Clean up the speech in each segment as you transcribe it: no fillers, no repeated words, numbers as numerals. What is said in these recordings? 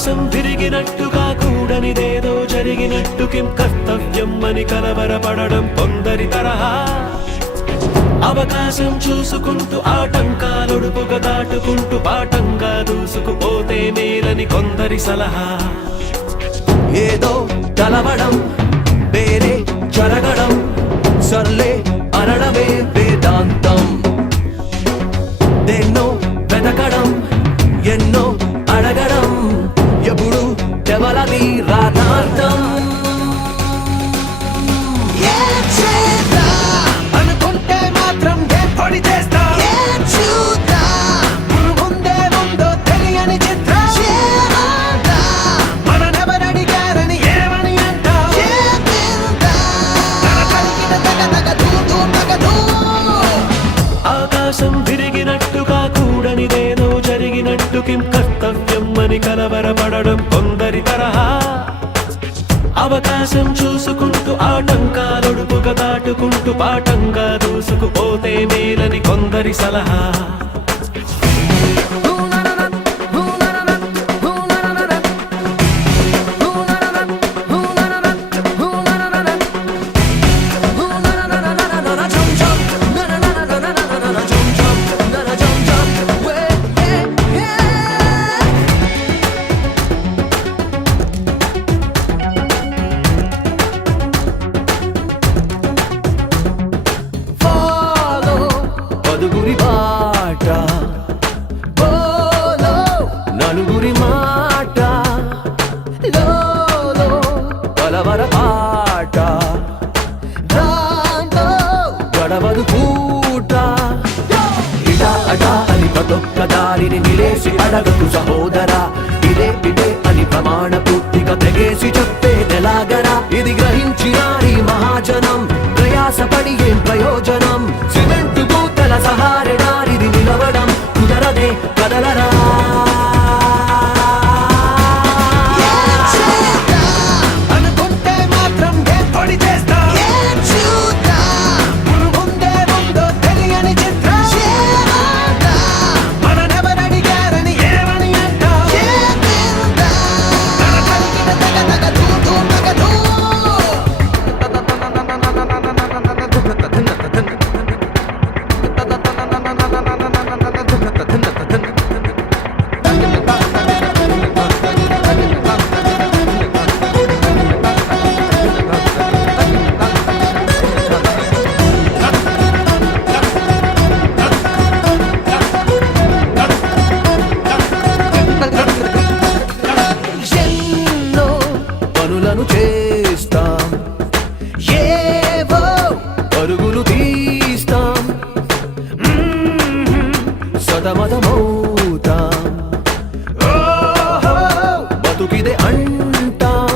ఆకాశం తిరిగినట్టుగా కూడనిదేదో జరిగినట్టు కిం కర్తవ్యం అని కలవరపడడం కొందరి తరహా. అవకాశం చూసుకుంటూ ఆటంకాలొడుపుగా దాటుకుంటూ పాఠంగా దూసుకుపోతే మేలని కొందరి సలహా. ఏదో కలవడం వేరే జరగడం సర్లే అనడమే వేదాంతం. దేన్నో వెతకడం ఎన్నో అడగడం ఎప్పుడు ఎవలది రాధార్థం. అనుకుంటే మాత్రం ఏర్పడి చేస్తా ముందే ముందో తెలియని చిత్రం. మననెవరడిగారని ఏమని అంటా ఆకాశం తిరిగినట్టుగా కూడనిదేదో జరిగినట్టు కిం కర్తవ్యం అని కలవరపడడం కొందరి తరహా. అవకాశం చూసుకుంటూ ఆటంకాలొడుపుగా దాటుకుంటూ పాఠంగా దూసుకుపోతే మేలని కొందరి సలహా. పదుగురి బాట నలుగురి మాట కలవర పాట గడవదు పూట. ఇటా అటా అని ప్రతొక్క దారిని నిలేసి అడగకు సహోదరా. ఇదే ఇదే అని ప్రమాణ పూర్తిగా తెగేసి చెప్పేదెలాగరా. ఇది గ్రహించినారి మహాజనం ప్రయాసపడి ఏం ప్రయోజనం. సిమెంటు పూతల సహారణారిది నిలవడం కుదరదే కదలరా. అనుకుంటే మాత్రం ఏర్పడి చేస్తా ముందే ముందో తెలియని చిత్రం. మననెవరడిగారని ఏమని అంటా పనులను చేస్తాం ఏవో పరుగులు తీస్తాం సతమతమవుతాం బతుకిదే అంటాం.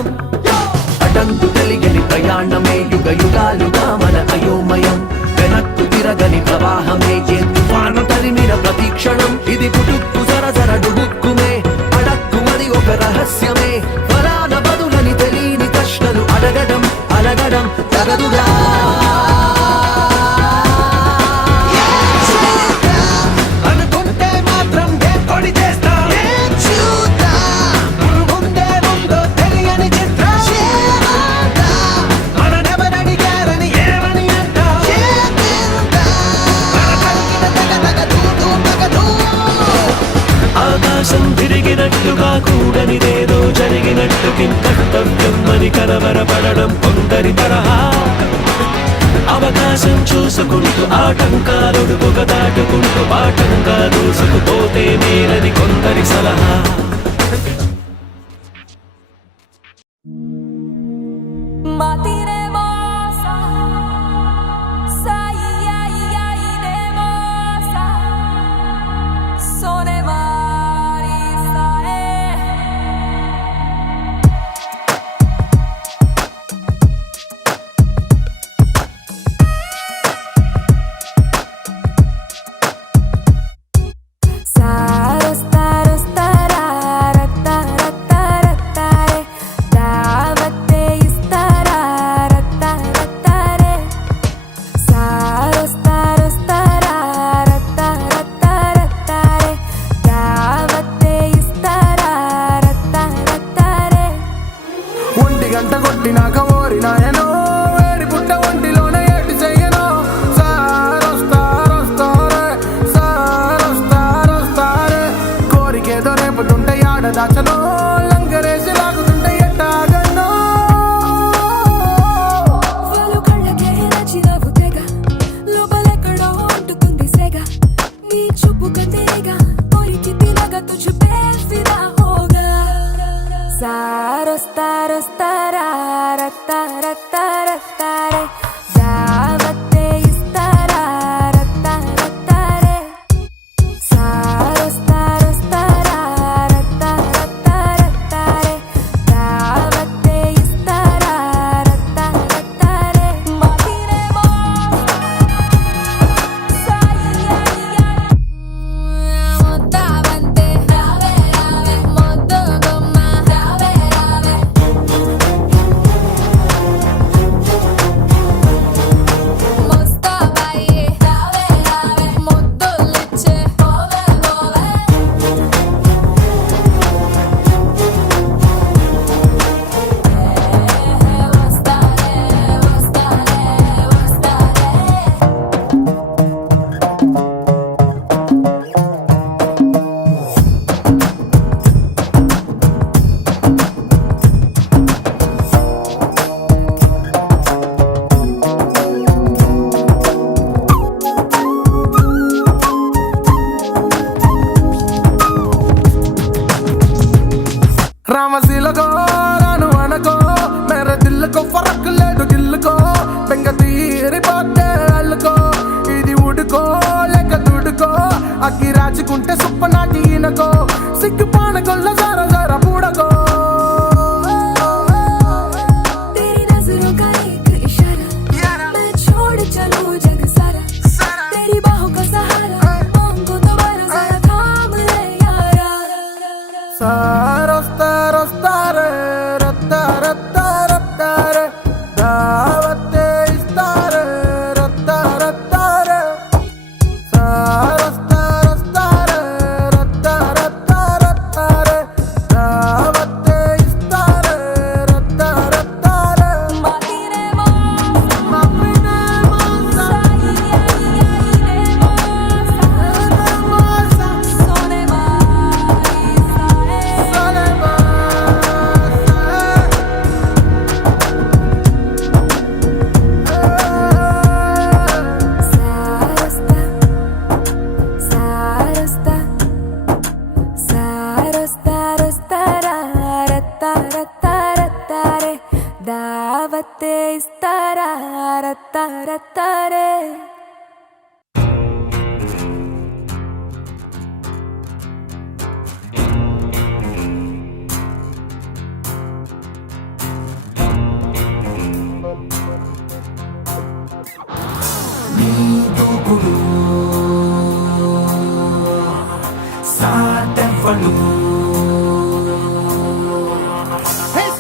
అటంకు తెలియని ప్రయాణమే యుగ యుగాలుగా మన అయోమయం. వెనక్కు తిరగని ప్రవాహమే ఏ తుఫాను తరిమిన ప్రతీక్షణం. ఇది పుట్టుక్కు సరసర డుబుక్కుమే అడక్కుమది ఒక రహస్యమే. ఫలాన బదులని తెలియని ప్రశ్నలు అడగడం అలగడం తగదుగా. అనుకుంటే మాత్రం ఏర్పడి చేస్తా ముందే ముందో తెలియని చిత్రం. మననెవరడిగారని ఏమని అంటా ఆకాశం తిరిగినట్టుగా కూడనిదేదో జరిగినట్టు కిం కర్తవ్యం అని కలవరపడడం కొందరి తరహా. అవకాశం చూసుకుంటూ ఆటంకాలొడుపుగా దాటుకుంటూ పాఠంగా దూసుకుపోతే మేలని కొందరి సలహా. Saro, staro, stará. రత్తారే దూకుడు సాటెవ్వడు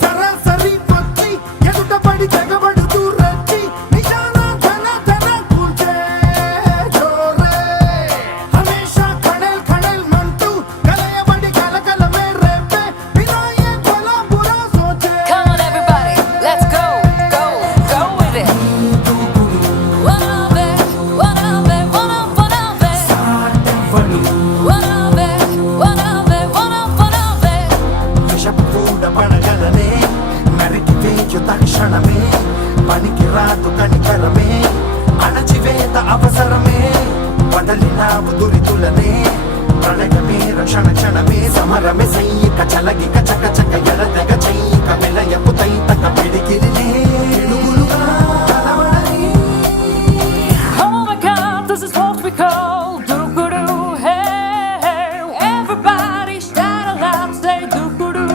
సరాసరి పత్తి ఎదుట పడి తెగబడుతూ రచ్చి నిజాన ధన ధన కూల్చే జోరే హమేషా ఖడల్ ఖడల్ మంటూ కలయబడి కలకలమే రేపే వినాయే భలా బురా సోచే Come on everybody, let's go, go, go with it. One of it, one of it, one of it. సాటెవ్వడు One of it, one of it, one of it. విషపు కూడా పడగలనే నరికి వేయు తక్షణమే పనికి రాదు కనికరమే అణచివేత అవసరమే వదలినావు దురితులనే ప్రళయమే రక్షణ క్షణమే సమరమే సైనిక చలగిక చక చక ఎడతెగ చైక మెలయపు తైతక పిడికిలినే పిడుగులుగా కలవడని Oh my God, this is what we call doo-doo, hey, hey. Everybody shout aloud, say doo-doo.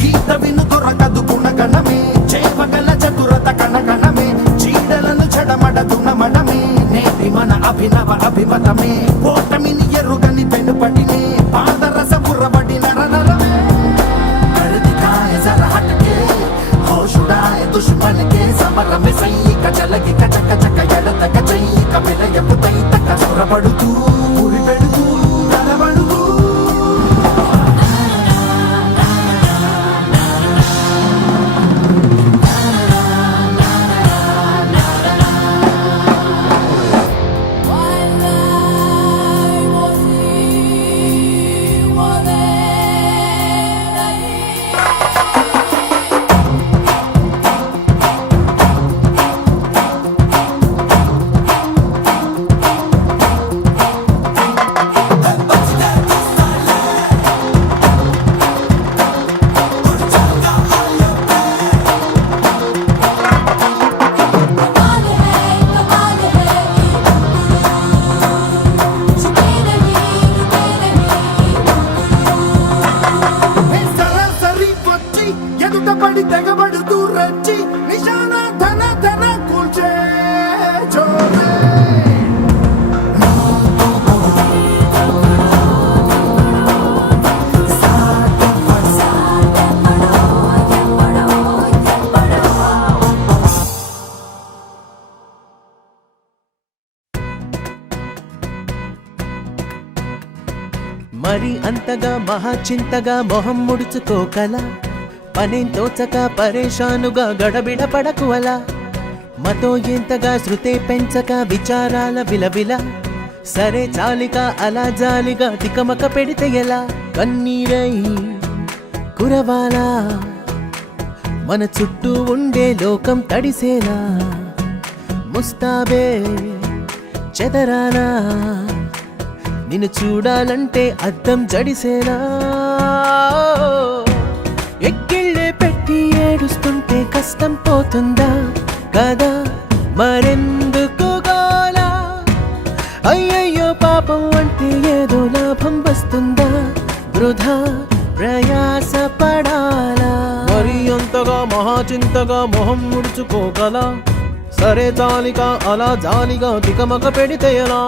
గీత విను దొరకదు గుణగణమే చేవగల చతురత కణగణమే చీడలను చెడమడదునమడమే నేటి మన అభినవ అభిమతమే ఓటమిని ఎరుగని పెనుపటినే పాదరస బుర్రబడి నరనరమే కరుదికాయ జర హటకే హోషుడాయ దుష్మన్ కే సమరమే సైనిక చలగి కచక చక ఎడతక చైక విలయపు తైతక సురబడుతూ ఉరి పెడుతూ నలబడుతూ సరాసరి వచ్చి ఎదుట పడి తెగబడుతూ రచ్చి నిశాన ధన ధన కూల్చే జోరే మరి అంతగా మహాచింతగా మొహం ముడుచుకోకల పనేం తోచక పరేషానుగా గడబిడ పడకు అలా మతో ఎంతగా శృతే పెంచక విచారాల విలవిల సరే చాలిక అలా జాలిగా తికమక పెడితే ఎలా కన్నీరై కురవాలా మన చుట్టూ ఉండే లోకం తడిసేలా ముస్తాబే చెదరాలా నిన్ను చూడాలంటే అద్దం జడిసేనా ఎక్కిళ్ళే పెట్టి ఏడుస్తుంటే కష్టం పోతుందా కదా మరెందుకు గోలా అయ్యయ్యో పాపం అంటే ఏదో లాభం వస్తుందా వృధా ప్రయాస పడాలా మరి అంతగా మహాచింతగా మొహం ముడుచుకోగల సరే జాలిగా అలా జాలిగా తికమక పెడితే ఎలా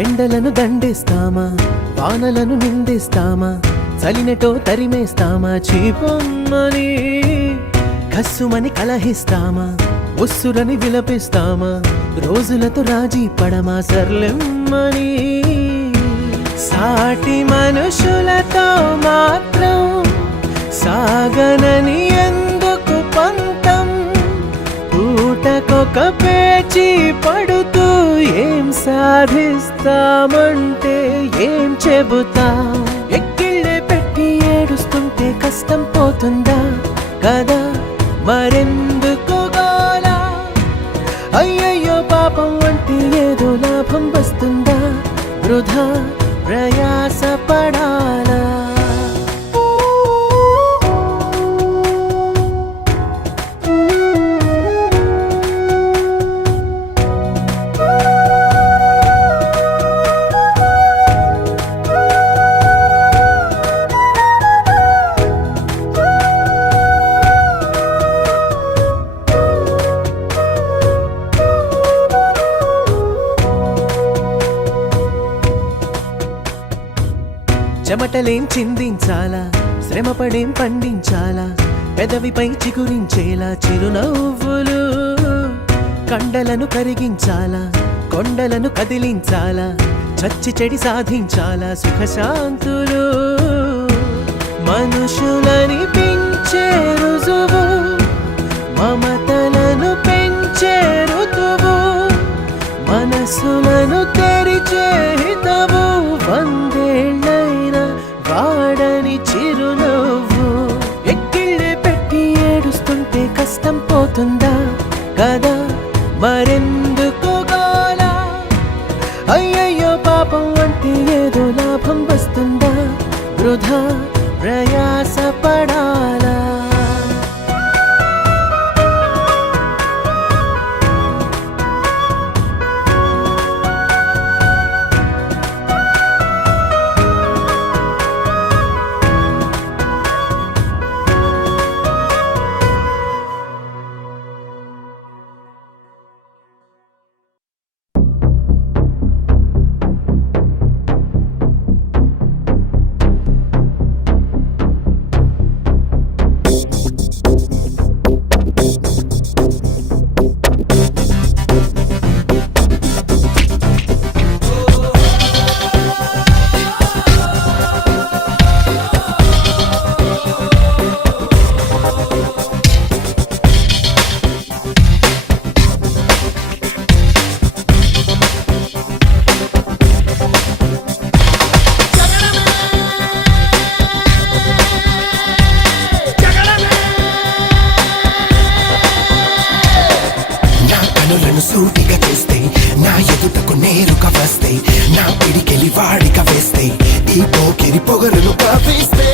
ఎండలను దండిస్తామా, వానలను నిందిస్తామా, చలినటో తరిమేస్తామా, చీపొమ్మని కస్సుమని కలహిస్తామా, ఉస్సురని విలపిస్తామా, రోజులతో రాజీ పడమా, సర్లెమ్మని సాటి మనుషులతో మాత్రం సాగనని ఎందుకు పంతం, పూటకొక పేచి పడుతూ ఏం సాధిస్తామంటే ఏం చెబుతాం, ఎక్కిళ్ళే పెట్టి ఏడుస్తుంటే కష్టం పోతుందా కదా, మరెందుకు గోలా, అయ్యయ్యో పాపం అంటే ఏదో లాభం వస్తుందా, వృధా ప్రయాస పడాలా. చెమటలేం చిందించాలా, శ్రమపడేం పండించాలా, పెదవిపై చిగురించేలా చిరునవ్వులు, కండలను కరిగించాలా, కొండలను కదిలించాలా, చచ్చి చెడి సాధించాలా, సుఖశాంతులు, మనుషులని పెంచే రుజువు, మమతలను పెంచే ఋతువు, మనసులను తెరిచే హితవు, వందేళ్ళైన వాడని చిరునవ్వు, ఎక్కిళ్ళే పెట్టి ఏడుస్తుంటే కష్టం పోతుందా కదా, మరెందుకు గోలా, అయ్యయ్యో పాపం అంటే ఏదో లాభం వస్తుందా, వృధా ప్రయాస పడాలా. సూటిగా చేస్తే నా ఎదుటకు నేరుగా వస్తే, నా పిడికెలి వాడిక వేస్తే, ఈ పోకిరి పొగరును కాపిస్తే,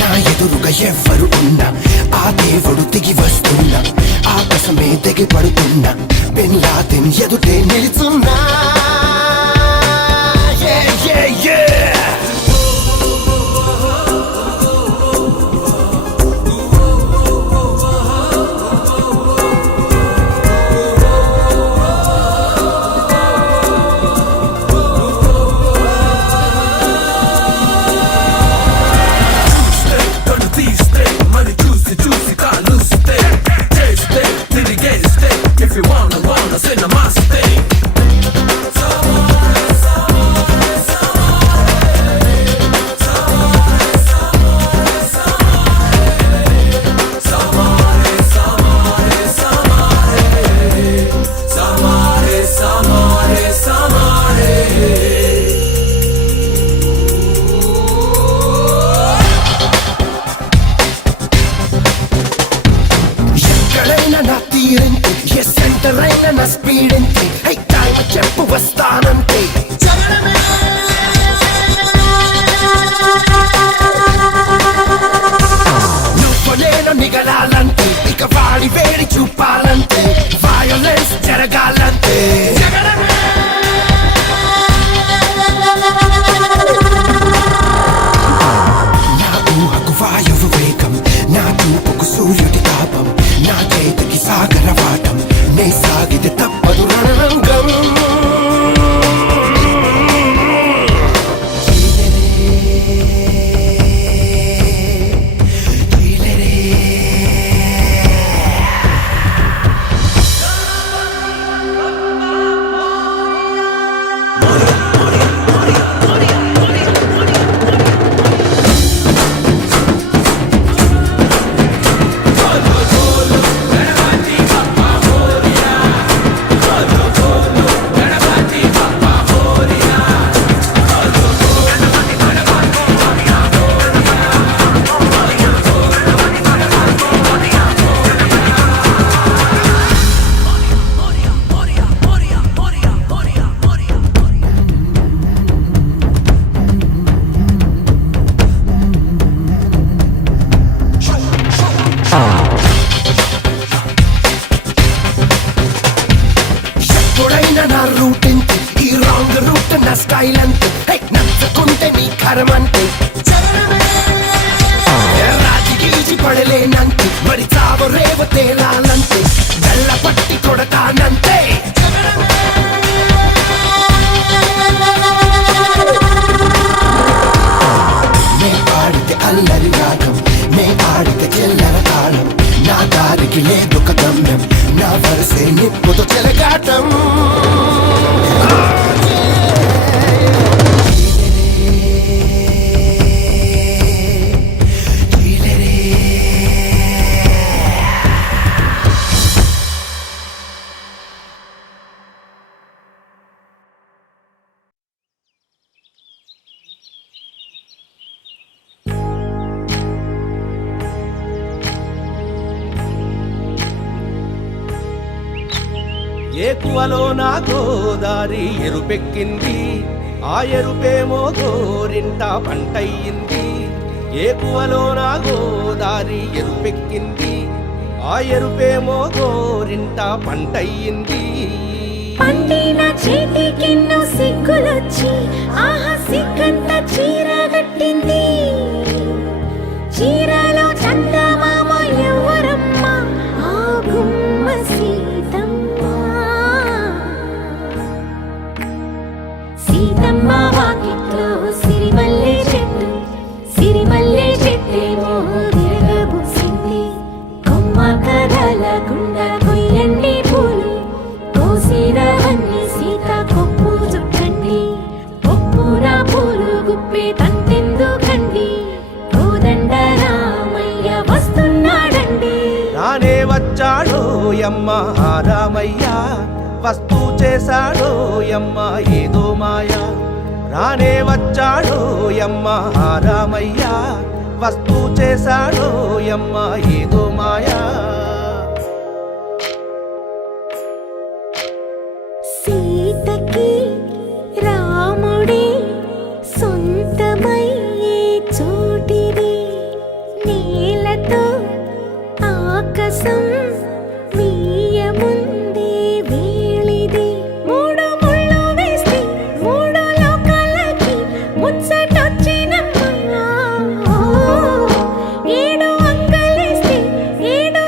నా ఎదురుగా ఎవ్వరు ఉన్నా ఆ దేవుడు దిగి వస్తున్నా, ఆకాశమే దిగి పడుతున్నా, బిన్ లాదెన్ ఎదుటే నిలుచున్నా. నా స్పీడ్ ఎంత టైం చెప్పు వస్తానంటే, నువ్వు నేను నిగలాలంటే, ఇక వాడి వేడి చూపాలంటే, వయోలెన్స్ జరగాలంటే, ఎప్పుడైనా నా రూట్ ఇంతే, ఈ రాంగ్ రూట్ నా స్టైల్ అంతే. నచ్చకుంటే నీ కరమంతే. రాజి గీచి పడలేనంతే, మరి చావు రేవ తేలాలంతే. గల్ల పట్టి కొడతానంతే. నే పాడితే అల్లరి రాగం, నే ఆడితే చిల్లర తాళం. నా దారికి లేదొక గమ్యం, నా వరసే నిప్పుతో చెలగాటం. ఏకువలో నా గోదారి ఎరుపెక్కింది, ఆ ఎరుపేమో గోరింట పంటయ్యింది. ఏకువలో నా గోదారి ఎరుపెక్కింది, ఆ ఎరుపేమో గోరింట పంటయ్యింది. పండిన చేతికెన్నో సిగ్గులొచ్చి ఆహా సిగ్గంత చీర కట్టింది. చీరలో చందమామ ఎవరమ్మ, ఆ గుమ్మ సీతమ్మ. సీతమ్మ వాకిట్లో సిరిమల్లె చెట్టు, సిరిమల్లె చెట్టేమో విరగబూసింది. కొమ్మ కదలకుండా కొయ్యండి పూలు, కోసిరవన్నీ సీత కొప్పు చుట్టండి. కొప్పున పూలు గుప్పే తంతెందుకండి, కోదండ రామయ్య వస్తున్నాడండి. రానే వచ్చాడో యమ్మ ఆ రామయ్య, వస్తూ చేశాడో యమ్మ ఏదో మాయ. రానే వచ్చాడో యమ్మ ఆ రామయ్య, వస్తూ చేశాడో యమ్మ ఏదో మాయా. సీతకి రాముడే సొంతమయ్యే చోటిది, నేలతో ఆకాశం మీయముందే వేళిది. మూడు ముళ్ళు వేస్తే మూడు లోకాలకి ముచ్చటొచ్చినమ్మా. ఏడు అంగలేస్తే ఏడు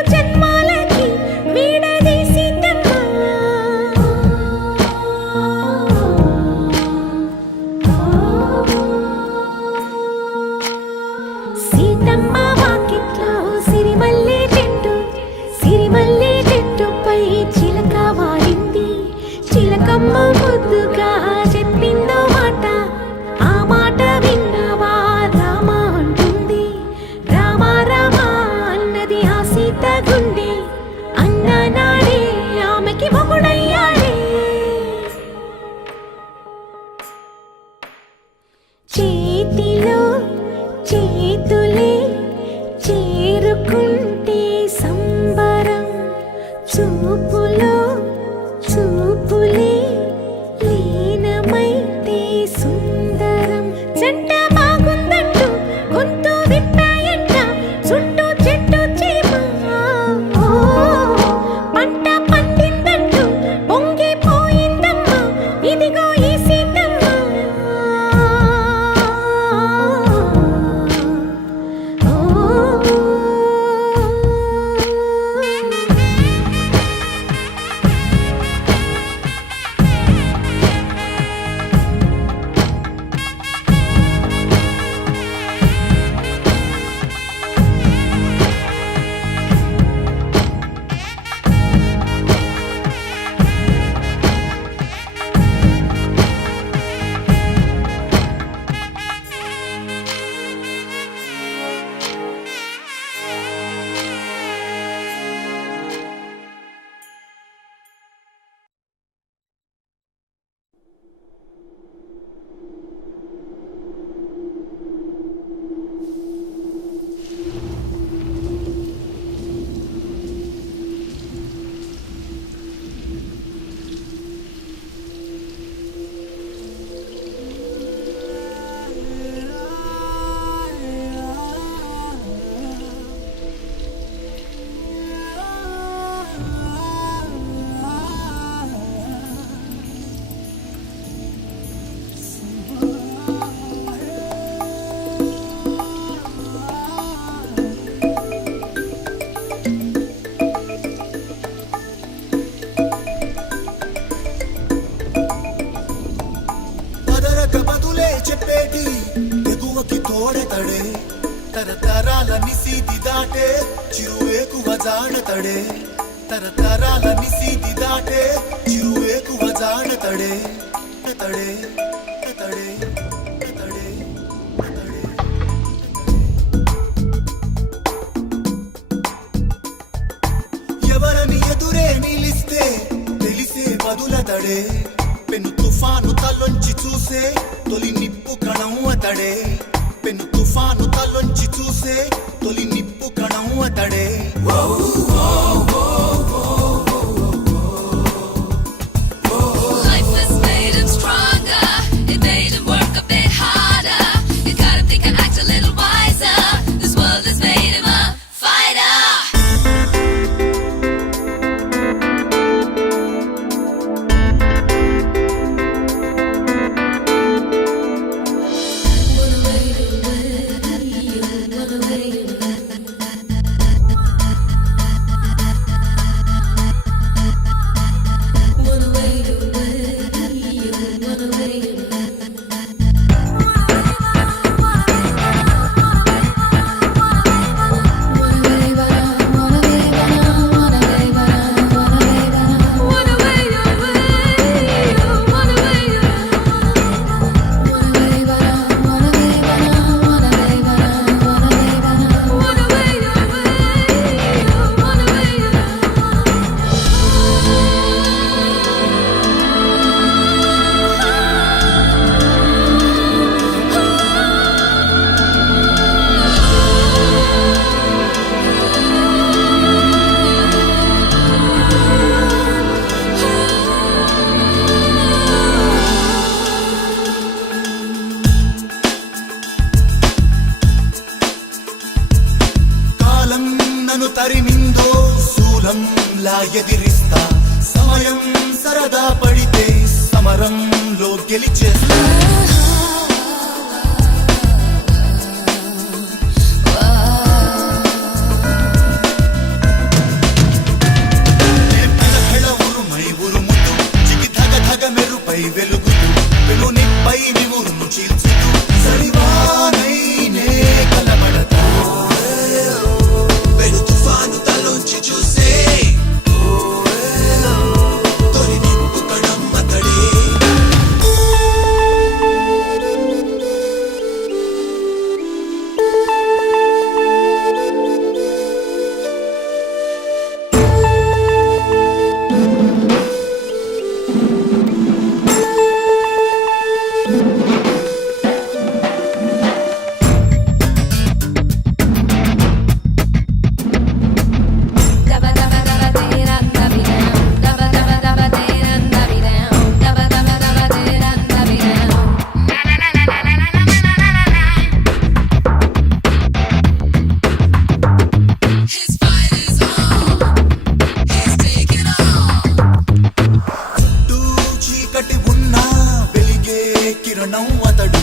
ಹೊಡೆತಡೆ ತರತರಾಲ ನಿಸೀದಿ ದಾಟೆ ಚಿರುವೇಕುವ ಜಾಣತಡೆ ತರತರಾಲ ನಿಸೀದಿ ದಾಟೆ ಚಿರುವೇಕುವ ಜಾಣತಡೆ ತಡೆ ತಡೆ ತಡೆ ఎవరని ఎదురే నిలిస్తే తెలిసే వదులతడే పెను తుఫాను తలొంచి చూసే తొలి నిప్పు కణం అతడే పెను తుఫాను తలొంచి చూసే తొలి నిప్పు కణం అతడే Life has made him stronger. It made him work a bit harder. It got him thinking, act a little wiser. This world has made him a fighter. కాలం నన్ను తరిమిందో శూలంలా ఎదిరిస్తా సమయం సరదా పడితే సమరంలో గెలిచేస్తా పెళ ఉరుమై ఉరుముతూ చికి ధగ ధగ మెరుపై వెలుగుతూ పెను నిప్పై నివురును చీల్చుతూ సరివానై నే కలబడతా పెను తుఫాను తలొంచి చూసే తొలి నిప్పు కణం అతడే Dabba dabba dabba dee da da be down. Dabba dabba dabba dee da da be down. Dabba dabba dabba dee da da be down. His fight is on. He's taking on. చుట్టూ చీకటి ఉన్నా వెలిగే కిరణం అతడు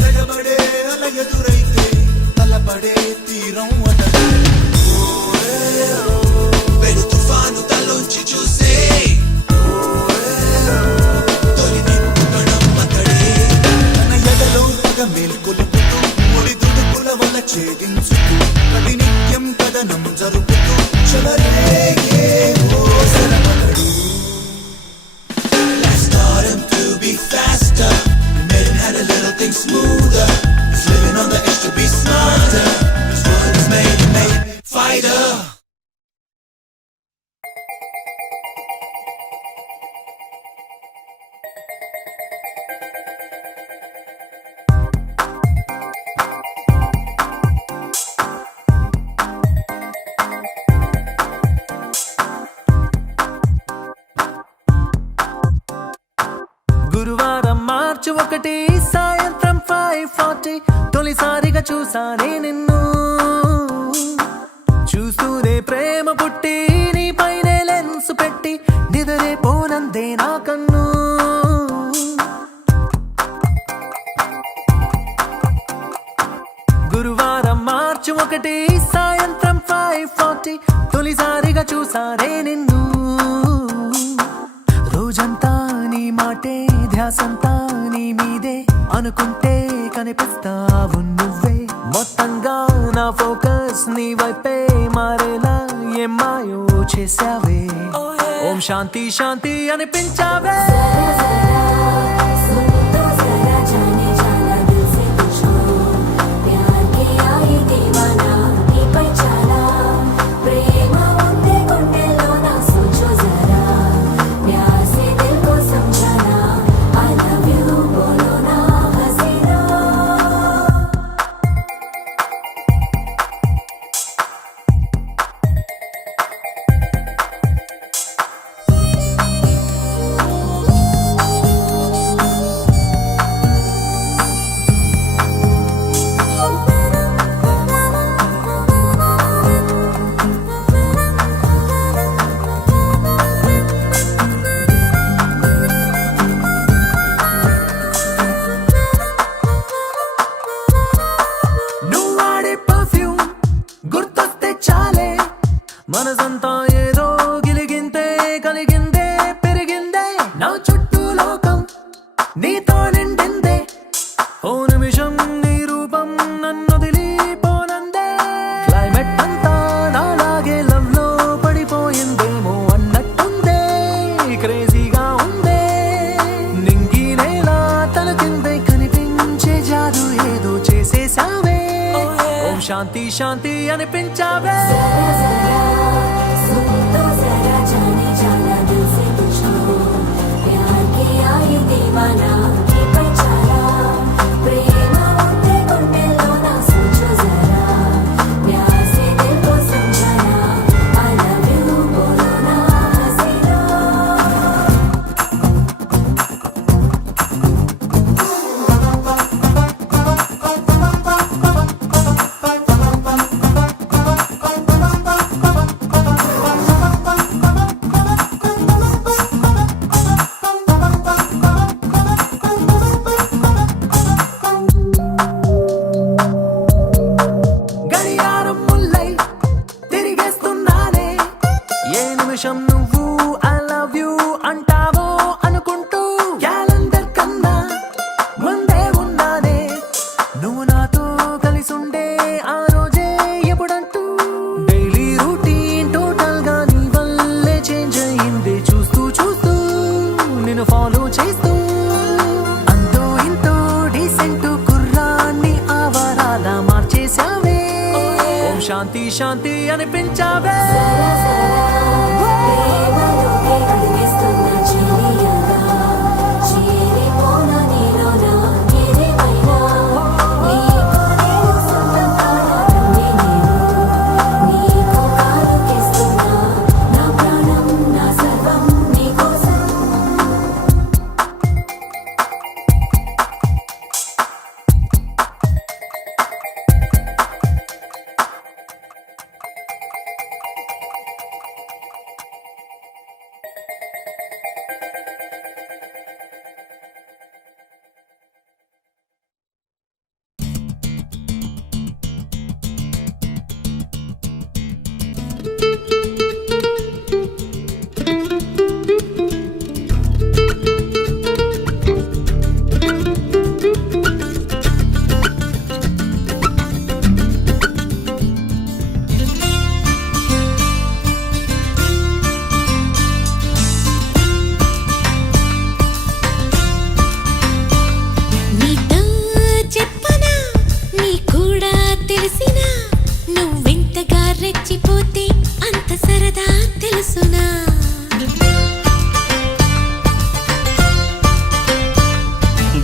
తెగబడే అల ఎదురైతే తలపడే తీరం అతడు పెను తుఫాను తలొంచి చూసే తొలి నిప్పు కణం అతడే తన ఎదలో పగ మేల్కొలుపుతూ ముడి దుడుకుల వల్ల ఛేదించుతూ ప్రతి నిత్యం కథనం జరుపుతూ చెలరేగే ఓ శరమతడు Life taught him to be faster, made him had a little thing smoother. He's living on the edge to be smarter. This world has made him a fighter. గురువారం మార్చి 1 సాయంత్రం 5:40 తొలిసారిగా చూసానే నిన్ను చూస్తూనే ప్రేమ పుట్టి నీ పైనే లెన్స్ పెట్టి నిదరే పోనందే నా కన్ను గురువారం మార్చి 1 సాయంత్రం 5:40 తొలిసారిగా చూసానే నిన్ను రోజంతా నీ మాటే ధ్యాసంతా నీ మీదే అనుకుంటే కనిపిస్తావు నువ్వే నీ వైపే మారేలా ఏం మాయో చేసావే ఓం శాంతి శాంతి అనిపించావే మనసంతా ఏదో గిలిగింతే కలిగిందే పెరిగిందే నా చుట్టూ లోకం నీతో నిండిందే ఓ నిమిషం నీ రూపం నన్ను వదిలిపోనందే క్లైమేట్ అంతా నాలాగే లవ్ లో పడిపోయిందేమో అన్నట్టుందే క్రేజీగా ఉందే నింగి నేల తన కిందే కనిపించే జాదు ఏదో చేసేసావే ఓం శాంతి శాంతి అనిపించావే నువ్వు ఐ లవ్ యూ అంటావో అనుకుంటూ క్యాలెండర్ కన్నా ముందే ఉన్నానే నువ్వు నాతో కలిసి ఉండే ఆ రోజే ఎప్పుడంటూ డైలీ రూటీన్ టోటల్ గా నీ వల్లే చేంజ్ అయింది చూస్తూ చూస్తూ నిన్ను ఫాలో చేస్తూ అంతో ఇంతో డీసెంట్ కుర్రాన్ని ఆవారాల మార్చేసావే ఓం శాంతి శాంతి అనిపించావే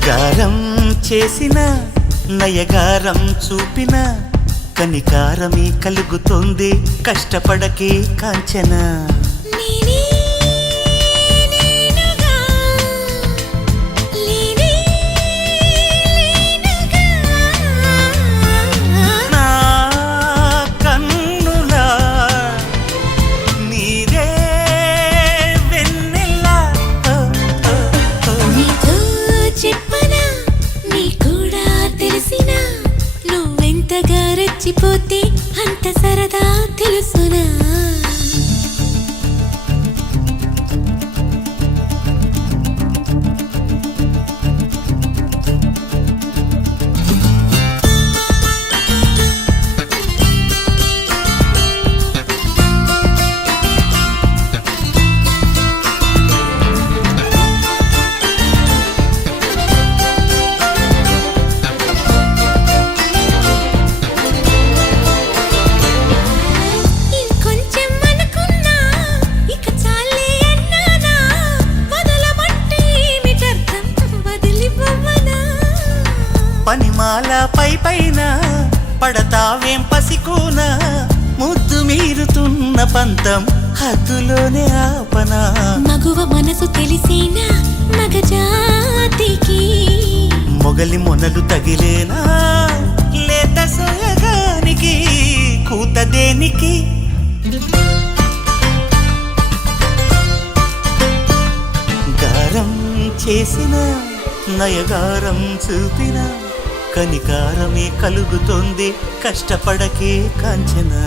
గారం చేసిన నయగారం చూపిన కనికారమే కలుగుతుంది కష్టపడకే కాంచన రెచ్చిపోతే అంత సరదా తెలుసునా నాల పైన పడతావేం పసికోన ముద్దు మీరుతున్న పంతం హద్దులోనే ఆపనా మగువ మనసు తెలిసేనా మగజాతికి మొగలి మొనలు తగిలేనా లేత సోయగానికి కూత దేనికి గారం చేసిన నయగారం చూపిన కనికారమే కలుగుతోంది కష్టపడకే కాంచనా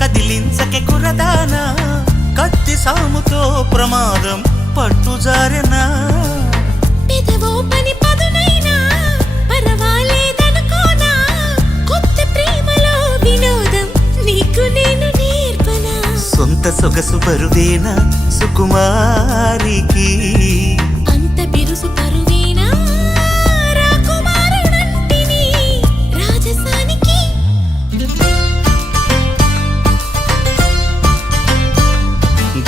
కదిలించకే కురదానా కత్తి సాముతో ప్రమాదం పట్టుజారెనా పెదవో పని పదునైనా పర్వాలేదనుకోనా కొత్త ప్రేమలో వినోదం నీకు నేను నేర్పనా సొంత సొగసు బరువేనా సుకుమారికి అంత బిరుసు పరువేనా రాకుమారుడంటిని రాజసానికి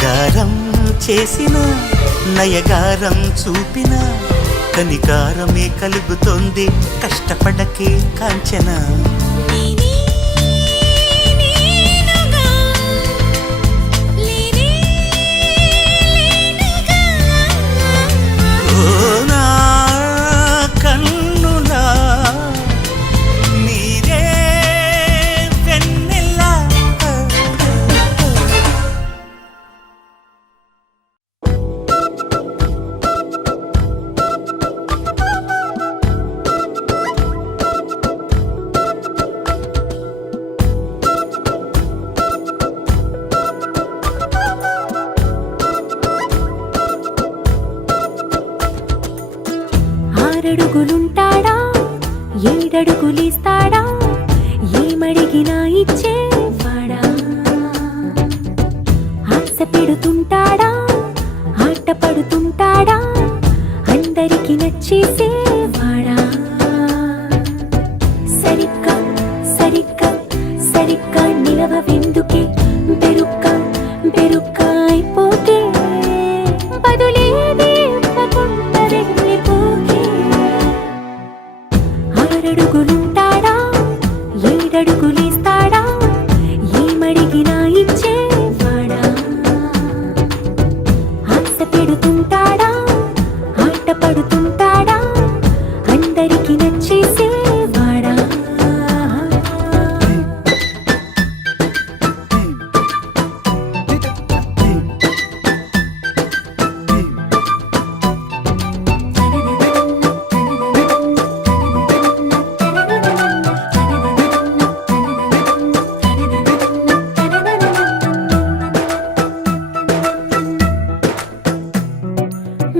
గారం చేసిన నయగారం చూపిన కనికారమే కలుగుతోంది కష్టపడకే కాంచనా నేనే నేనుగా లేనే లేనుగా ఓ నా కన్నులా నీరే వెన్నెలా ఆరడుగులుంటాడా ఏడడుగులిస్తాడా ఏమడిగినా ఇచ్చేవాడా ఆశ పెడుతుంటాడా ఆట పడుతుంటాడా అందరికి నచ్చేసేవాడా సరిగ్గా సరిగ్గా సరిగ్గా నిలవెందుకే బెరుక్క బెరుక్క అయిపోతే బదులేది ఇవ్వకుండా వెళ్ళిపోకే ఆరడుగులుంటాడా ఏడడుగులిస్తాడా ఏమడిగినా ఇచ్చేవాడా ఆశ పెడుతుంటాడా ఆట పడుతుంటాడా అందరికి నచ్చేసేవాడా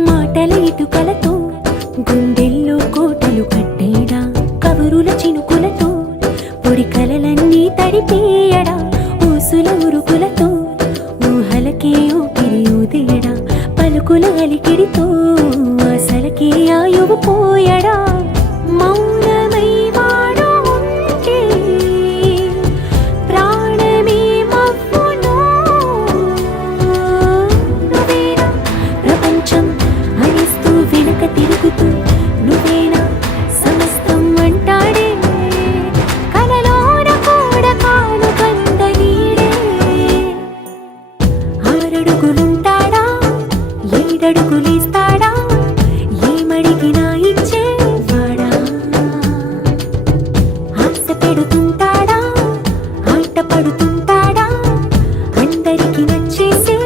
మాటల ఇటుకలతో గుండెల్లో కోటలు కట్టేడా కబురుల చినుకులతో పొడి కలలన్నీ తడిపేయడా ఊసుల ఉరుకులతో ఊహలకే ఊపిరి ఊదేయడా పలుకుల అలికిడితో అసలకే ఆయువు పోయడా మౌనమై వాడు ఉంటే ప్రాణమే మవ్వును నువ్వేనా ప్రపంచం అనిస్తూ వెనక తిరుగుతూ నువ్వేనా సమస్తం అంటాడే కలలోన కూడా కాను కంద నీడే ఆరడుగులుంటాడా ఏడడుగులిస్తాడా ఏమడిగినా ఇచ్చేవాడా ఆశ పెడుతుంటాడా ఆట పడుతుంటాడా అందరికి నచ్చేసే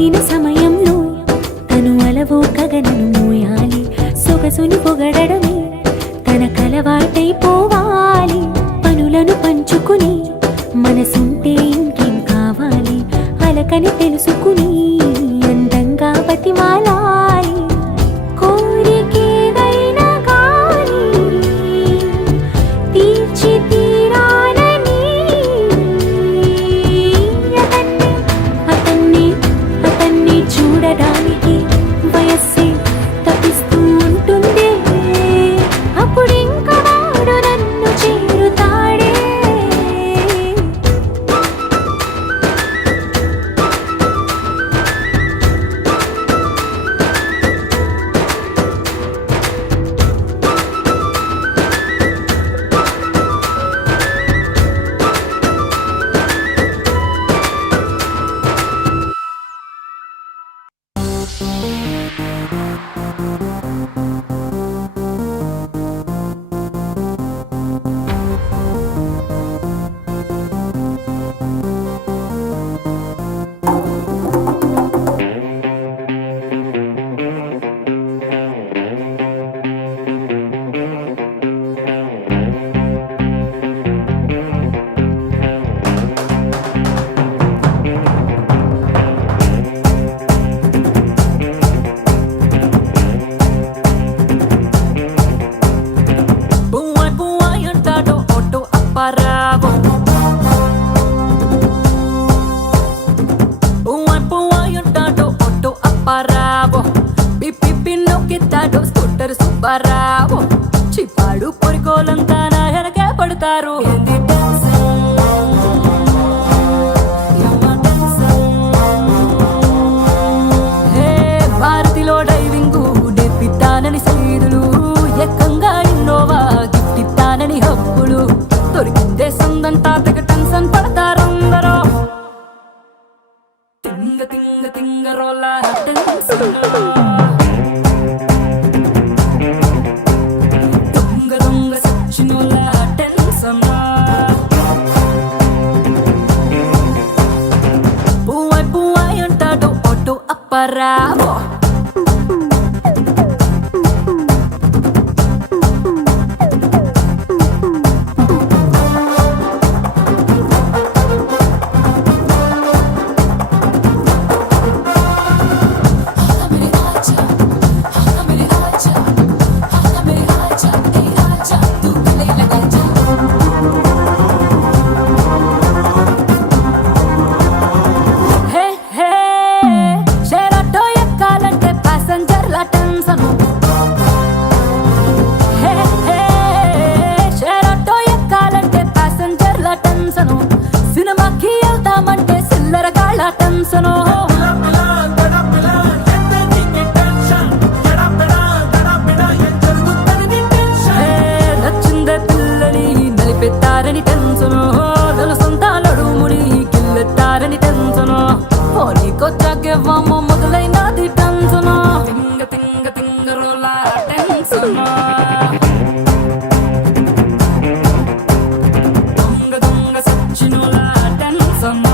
అడిగిన సమయంలో తను అలవో గగనను మోయాలి సొగసుని పొగడమే తనకలవాటైపోవాలి పనులను పంచుకుని మనసుంటే ఇంకేం కావాలి అలకని తెలుసుకుని అందంగా బతిమాలాలి కోరికేదైనా గాని తీర్చి తీరాలని అతన్ని చూడడానికి వయస్సే తప్పిస్తూ ఉంటుంది అప్పుడింక వాడు నన్ను చేరుతాడే పువ్వాయి అంటాడో ఒట్టు అప్పారావో పువ్వాయి అంటాడో ఒట్టు అప్పారావో పిప్పి నొక్కిస్తాడో స్కూటర్ సుబ్బారావో చిప్పాడు పొరికోలంతా నా వెనకే పడతారు భారతిలో డైవింగు నేర్పిస్తానని సైదులు ఎక్కంగా ఇన్నోవా గిఫ్ట్ ఇస్తానని హబ్బులు దొరికిందే సందంతా తెగ టెన్షన్ పడతారందరూ తింగ తింగ తింగరోల టెన్షన్ దొంగ దొంగ సచ్చినోల టెన్షన్ పువ్వాయి అంటాడు ఒట్టు అప్పారావో హే హే షేరాటో ఎక్కాలంటే ప్యాసింజర్ల టెన్షన్ హే హే షేరాటో ఎక్కాలంటే ప్యాసింజర్ల టెన్షన్ సినిమాకి వెళ్తామంటే సిల్లర కాళ్ళ టెన్షన్ నచ్చిందే పిల్లని నలిపెత్తారని టెన్షన్ నలు సొంతాలడుముని గిల్లెత్తారని టెన్షన్ పోనీకొచ్చాకే వామ మొదలైనది టెన్షన్ తింగ తింగ తింగరోల టెన్షన్ దొంగ దొంగ సచ్చినోల టెన్షన్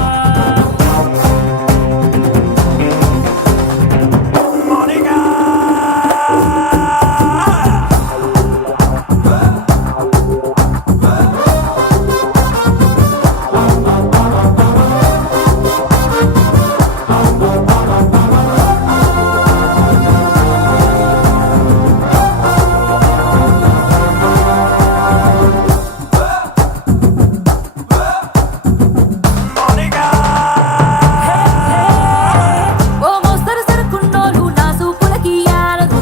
ఓ మోస్తరు సరుకున్నోలు నా సూపులకి యారదు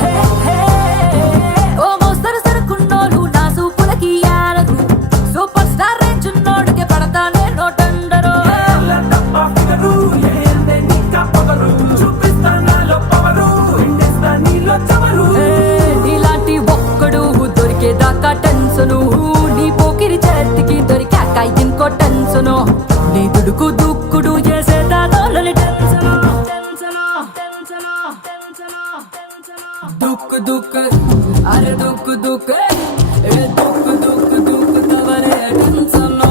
హే హే ఓ మోస్తరు సరుకున్నోలు నా సూపులకి యారదు సూపర్ స్టార్ రేంజ్ ఉన్నోడికి పడతానే నోటండరు నీలాంటి ఒక్కడు దొరికేదాకా టెన్షను నీ పోకిరి చేతికి దొరికాక ఇంకో టెన్షను నీ దుడుకు దుక్కుడు చేసేదాని టెన్షను దుక్కు దుక్కు అరే దుక్కు దుక్కు దుక్కు దుక్కు దుక్కు తవరే టెన్షను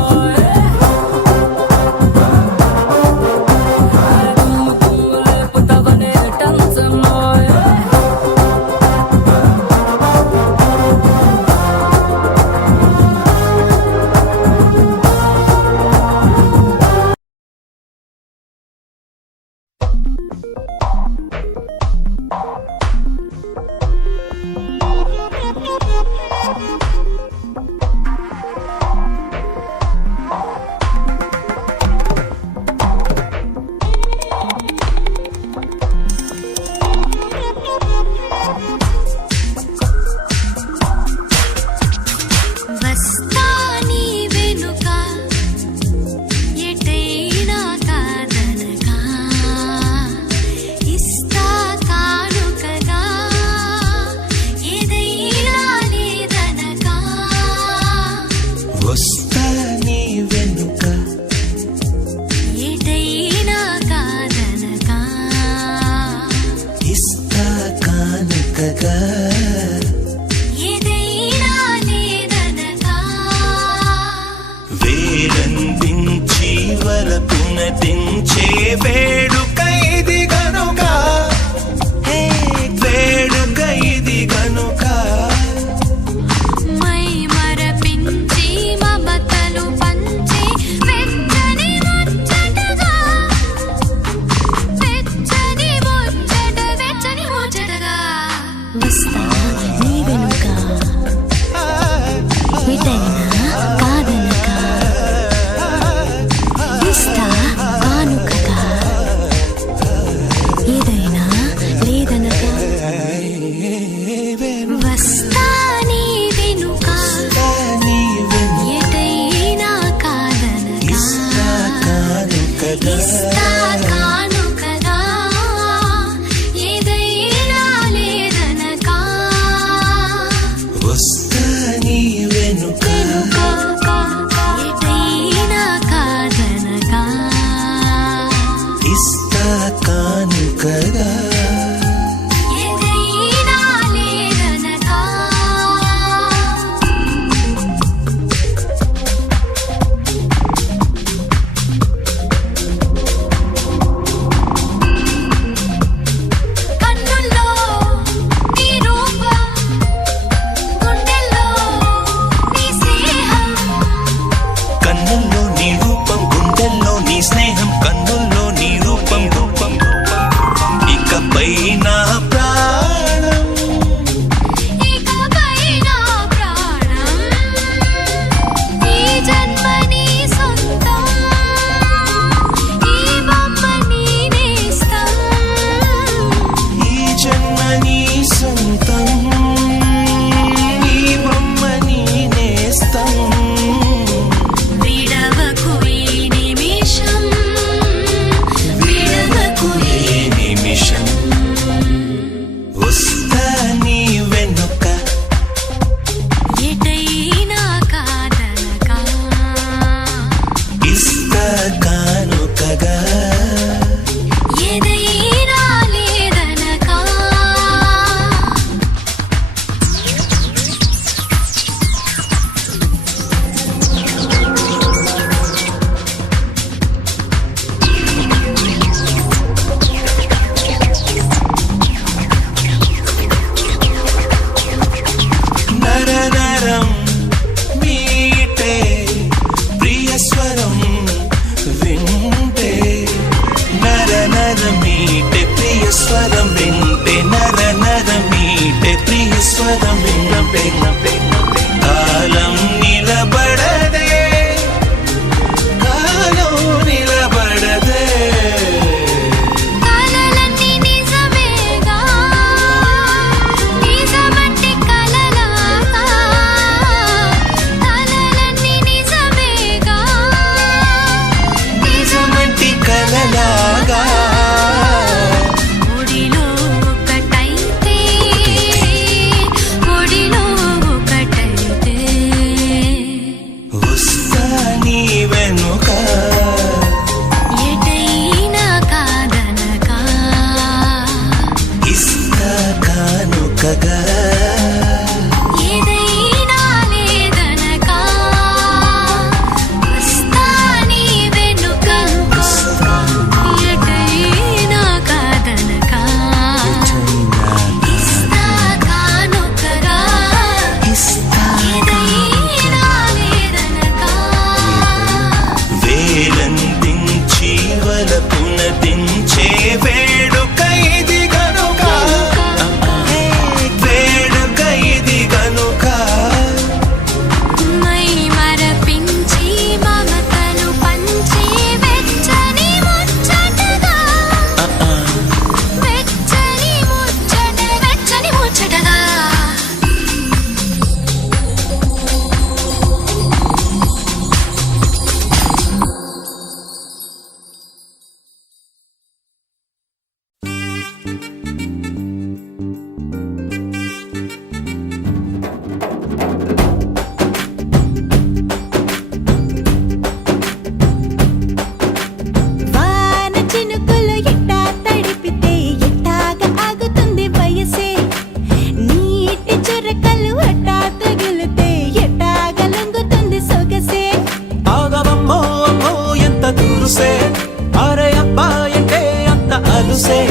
వస్తా నీ వెనుక ఎటైనా కాదనక ఇస్తా కానుకగా ఏదైనా లేదనక వస్తా నీ వెనుక ఎటైనా కాదనక ఇస్తా కానుకగా ఏదైనా లేదనక వస్తా నీ వెనుక ఎటైనా కాదనక ఇస్తా కానుకగా ఏదైనా లేదనక కన్నుల్లో నీ రూపం గుండెల్లో నీ స్నేహం కన్నుల్లో నీ రూపం గుండెల్లో నీ స్నేహం కన్నుల్లో నీ రూపం రూపం ఇకపై నా ప్రాణం ఇకపై నా ప్రాణం ఈ జన్మ నీ సొంతం ఈ బొమ్మ నీ నేస్తం ఈ జన్మ నీ సొంతం ఈ బొమ్మ నీ నేస్తం విడవకు ఈ నిమిషం విడవకు ఈ నిమిషం వస్తా నీ వెనుక ఎటైనా కాదనక ఇస్తా కానుకగా ఏదైనా లేదనక నరనరం మీటే ప్రియస్వరం వింటే నరనర మీటే ప్రియస్వరం వింటే నరనర మీటే ప్రియస్వరం వింటే కాలం నిలబడదే కాలం నిలబడదే కలలన్నీ నిజమేగా నిజమంటే కలలాగా కలలన్నీ నిజమేగా నిజమంటి కలలాగా ఒడిలో ఒకటైతే ఒడిలో ఒకటైతే వస్తా నీ వెనుక ఎటైనా కాదనక ఇస్తా కానుకగా ఏదైనా లేదనక వస్తా నీ వెనుక ఎటైనా కాదనక ఇస్తా కానుకగా ఇస్తా ఏదైనా లేదనక వేలందించి వలపునదించే వేడుక ఇది గనుక వేడుక ఇది గనుక మై మరపించి మమతలు పంచి వెచ్చని ముచ్చటగా వెచ్చని ముచ్చటగా వాన చినుకులు ఎట్టా తడిపితే ఎట్టాగా ఆగుతుంది వయసే నీటి చురకలు అట్టా తగిలితే ఎట్టాగా లొంగుతుంది సొగసే ఆగవమ్మో అమ్మో ఎంత దూరుసే అరే అబ్బాయంటే అంత అలుసే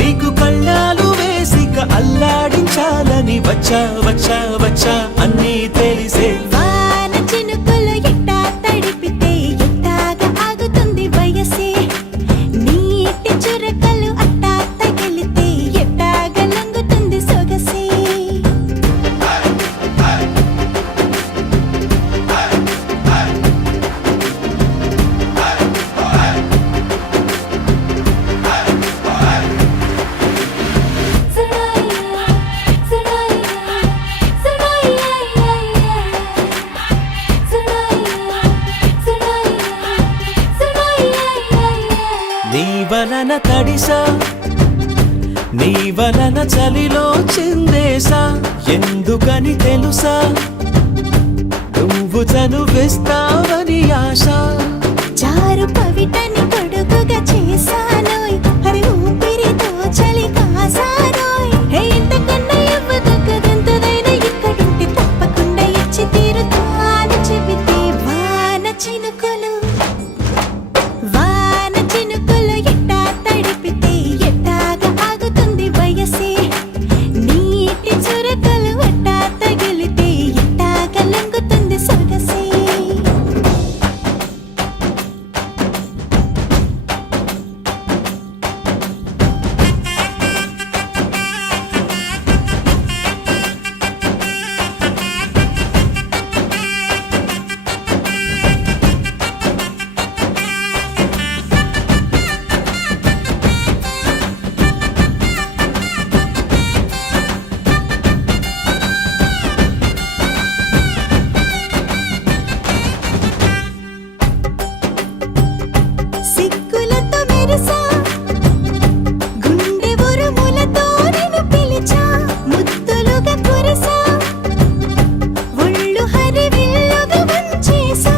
నీకు కళ్ళాలు వేసిక అల్లాడించాలని వచ్చా వచ్చా వచ్చా అన్నీ తెలిసే వాన చినుకులు ఎట్టా తడిపితే ఎట్టాగా ఆగుతుంది వయసే నీటి చురకలు అట్టా తగిలితే ఎట్టాగా లొంగుతుంది సొగసే తడిసా నీ వలన చలిలో చిందేసా ఎందుకని తెలుసా నువ్వు చనువిస్తావని ఆశ చారు పవిటని కొడుకుగా చేశానోయ్ హరి ఊపిరితో చలి కాసానోయ్ హే ఇంతకన్నా ఇవ్వదగ్గదెంతదైనా ఇక్కడుంటే తప్పకుండా ఇచ్చి తీరుతాను చెబితే వాన చినుకులు ఎట్టా తడిపితే ఎట్టాగా ఆగుతుంది వయసే నీటి చురకలు ఎట్టా తగిలితే ఎట్టాగా లొంగుతుంది సొగసే సిక్కులతో మెరిసా గుండె ఉరుములతో నిన్ను పిలిచా ముద్దులుగా కురిసా ఒళ్ళు హరివిల్లుగా వంచేసా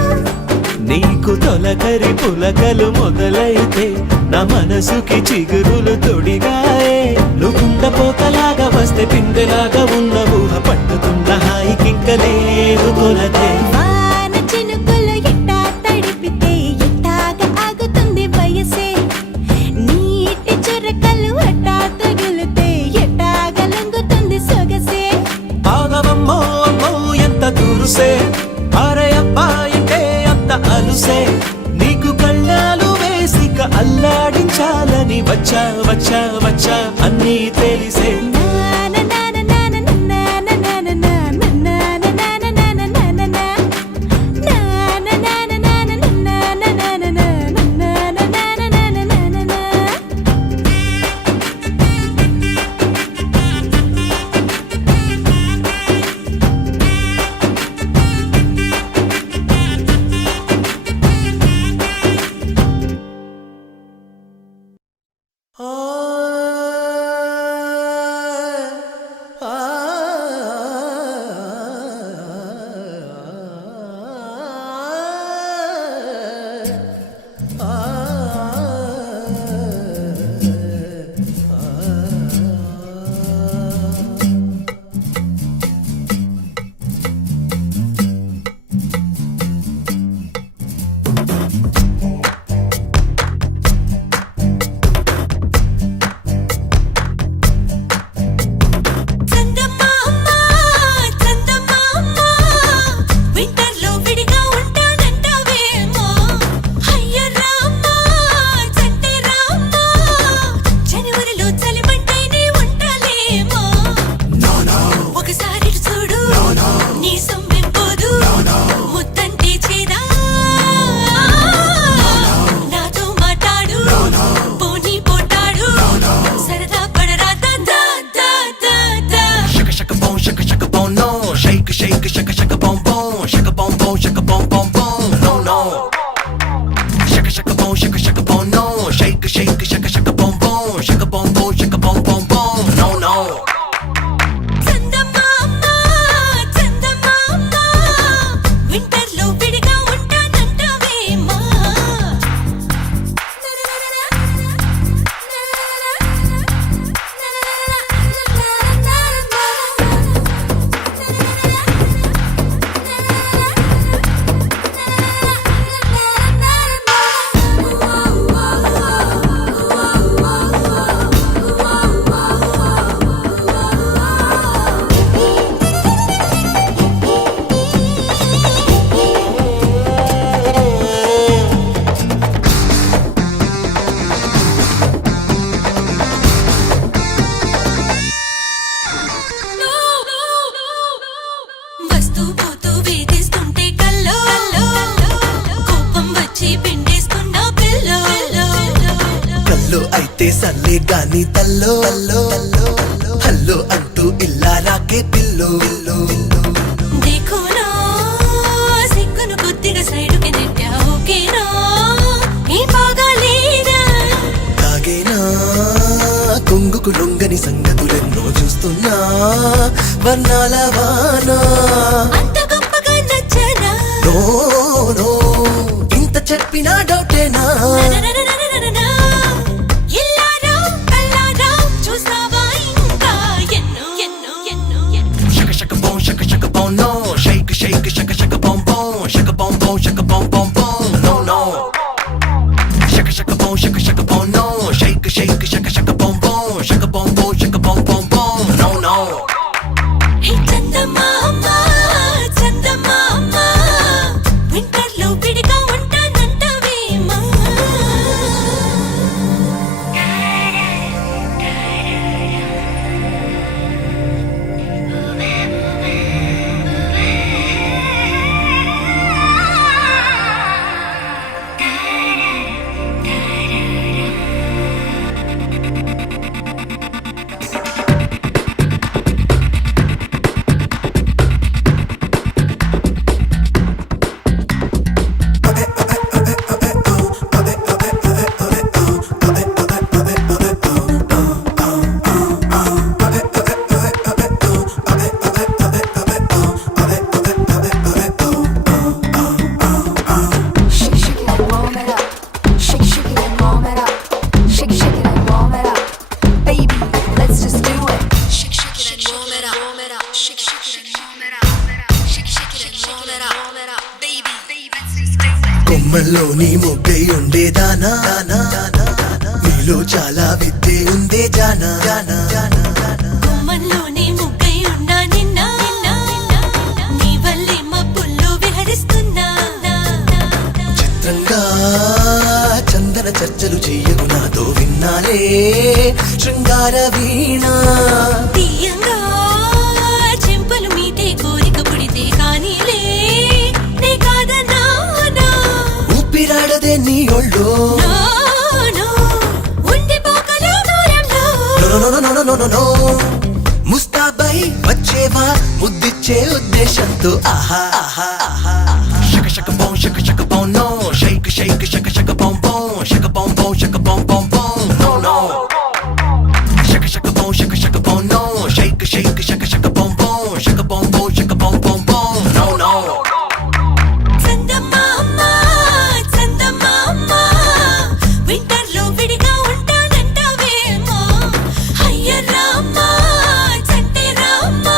నీకు తొలకరి పులకలు మొదలైతే నా మనసుకి చిగురులు తొడిగాయే నువ్వుండపోతలాగా వస్తే పిందెలాగా ఉన్న ఊహ పట్టుతున్న హాయికింక లేదు కొలతే వాన చినుకులు ఎట్టా తడిపితే ఎట్టాగా ఆగుతుంది వయసే నీటి చురకలు ఎట్టా తగిలితే ఎట్టాగా లొంగుతుంది సొగసే ఆగవమ్మో అమ్మో ఎంత దూరుసే అరే అబ్బాయికే అంత అలుసే నీకు కళ్ళాలు వేసిక అల్లాడించాలని వచ్చా వచ్చా వచ్చా అన్నీ తెలిసే అయితే సల్లే గాని తల్లో హల్లో అంటూ ఇల్లా రాకే పిల్లో देखो ना సిగ్గును కొద్దిగా సైడుకి నెట్టావు కేనా ఈ బాగా లేదా తాగేనా వర్ణాల వాన అంత గొప్పగా నచ్చనా నో నో ఇంత చెప్పినా డౌటేనా ననననననననా. ఇల్లారా కల్లారా చూస్తావా ఇంకా ఎన్నో ఎన్నో ఎన్నో ఎన్నో shaka shaka boom no shake shake shaka shaka boom shaka boom no no shaka shaka boom no shake shake shaka shaka boom shaka boom no no హే చందమామ చందమామ వింటర్లో విడిగా ఉంటానంటవేమా Shake, shake it and warm it up. Shake, shake it and warm it up. Shake, shake it and warm it up. Baby, let's just do it. Shake, shake it and warm it up. Shake, shake it and warm it up. Shake, shake it and warm it up. Baby, let's just do it. కొమ్మల్లోని మొగ్గై ఉండేదానా మీలో చాలా విద్యే ఉందే జానా గుమ్మంలోనే ముగ్గై ఉన్నా నిన్న నీ వల్లే మబ్బుల్లో విహరిస్తున్నా చిత్రంగా చందన చర్చలు చెయ్యకు నాతో విన్నాలే శృంగార వీణ తీయంగా చెంపలు మీటే కోరిక పుడితే కానీలే నే కాదన్నానా ఊపిరాడదే నీ ఒళ్ళో నో నో ఉండిపోకలు దూరంలో నో ముస్తాబై వచ్చేవా ముద్దిచ్చే ఉద్దేశంతో ఆహా ఆహా ఆహా షక షక బౌం నో షేక్ షేక్ షక షక బౌం షక బౌం నో నో షక షక బౌం నో షేక్ షేక్ షక షక బౌం షక బౌం నో నో చందమామ చందమామ వింటర్లో విడిగా ఉంటానంటావేమో అయ్య రామా చంటే రామా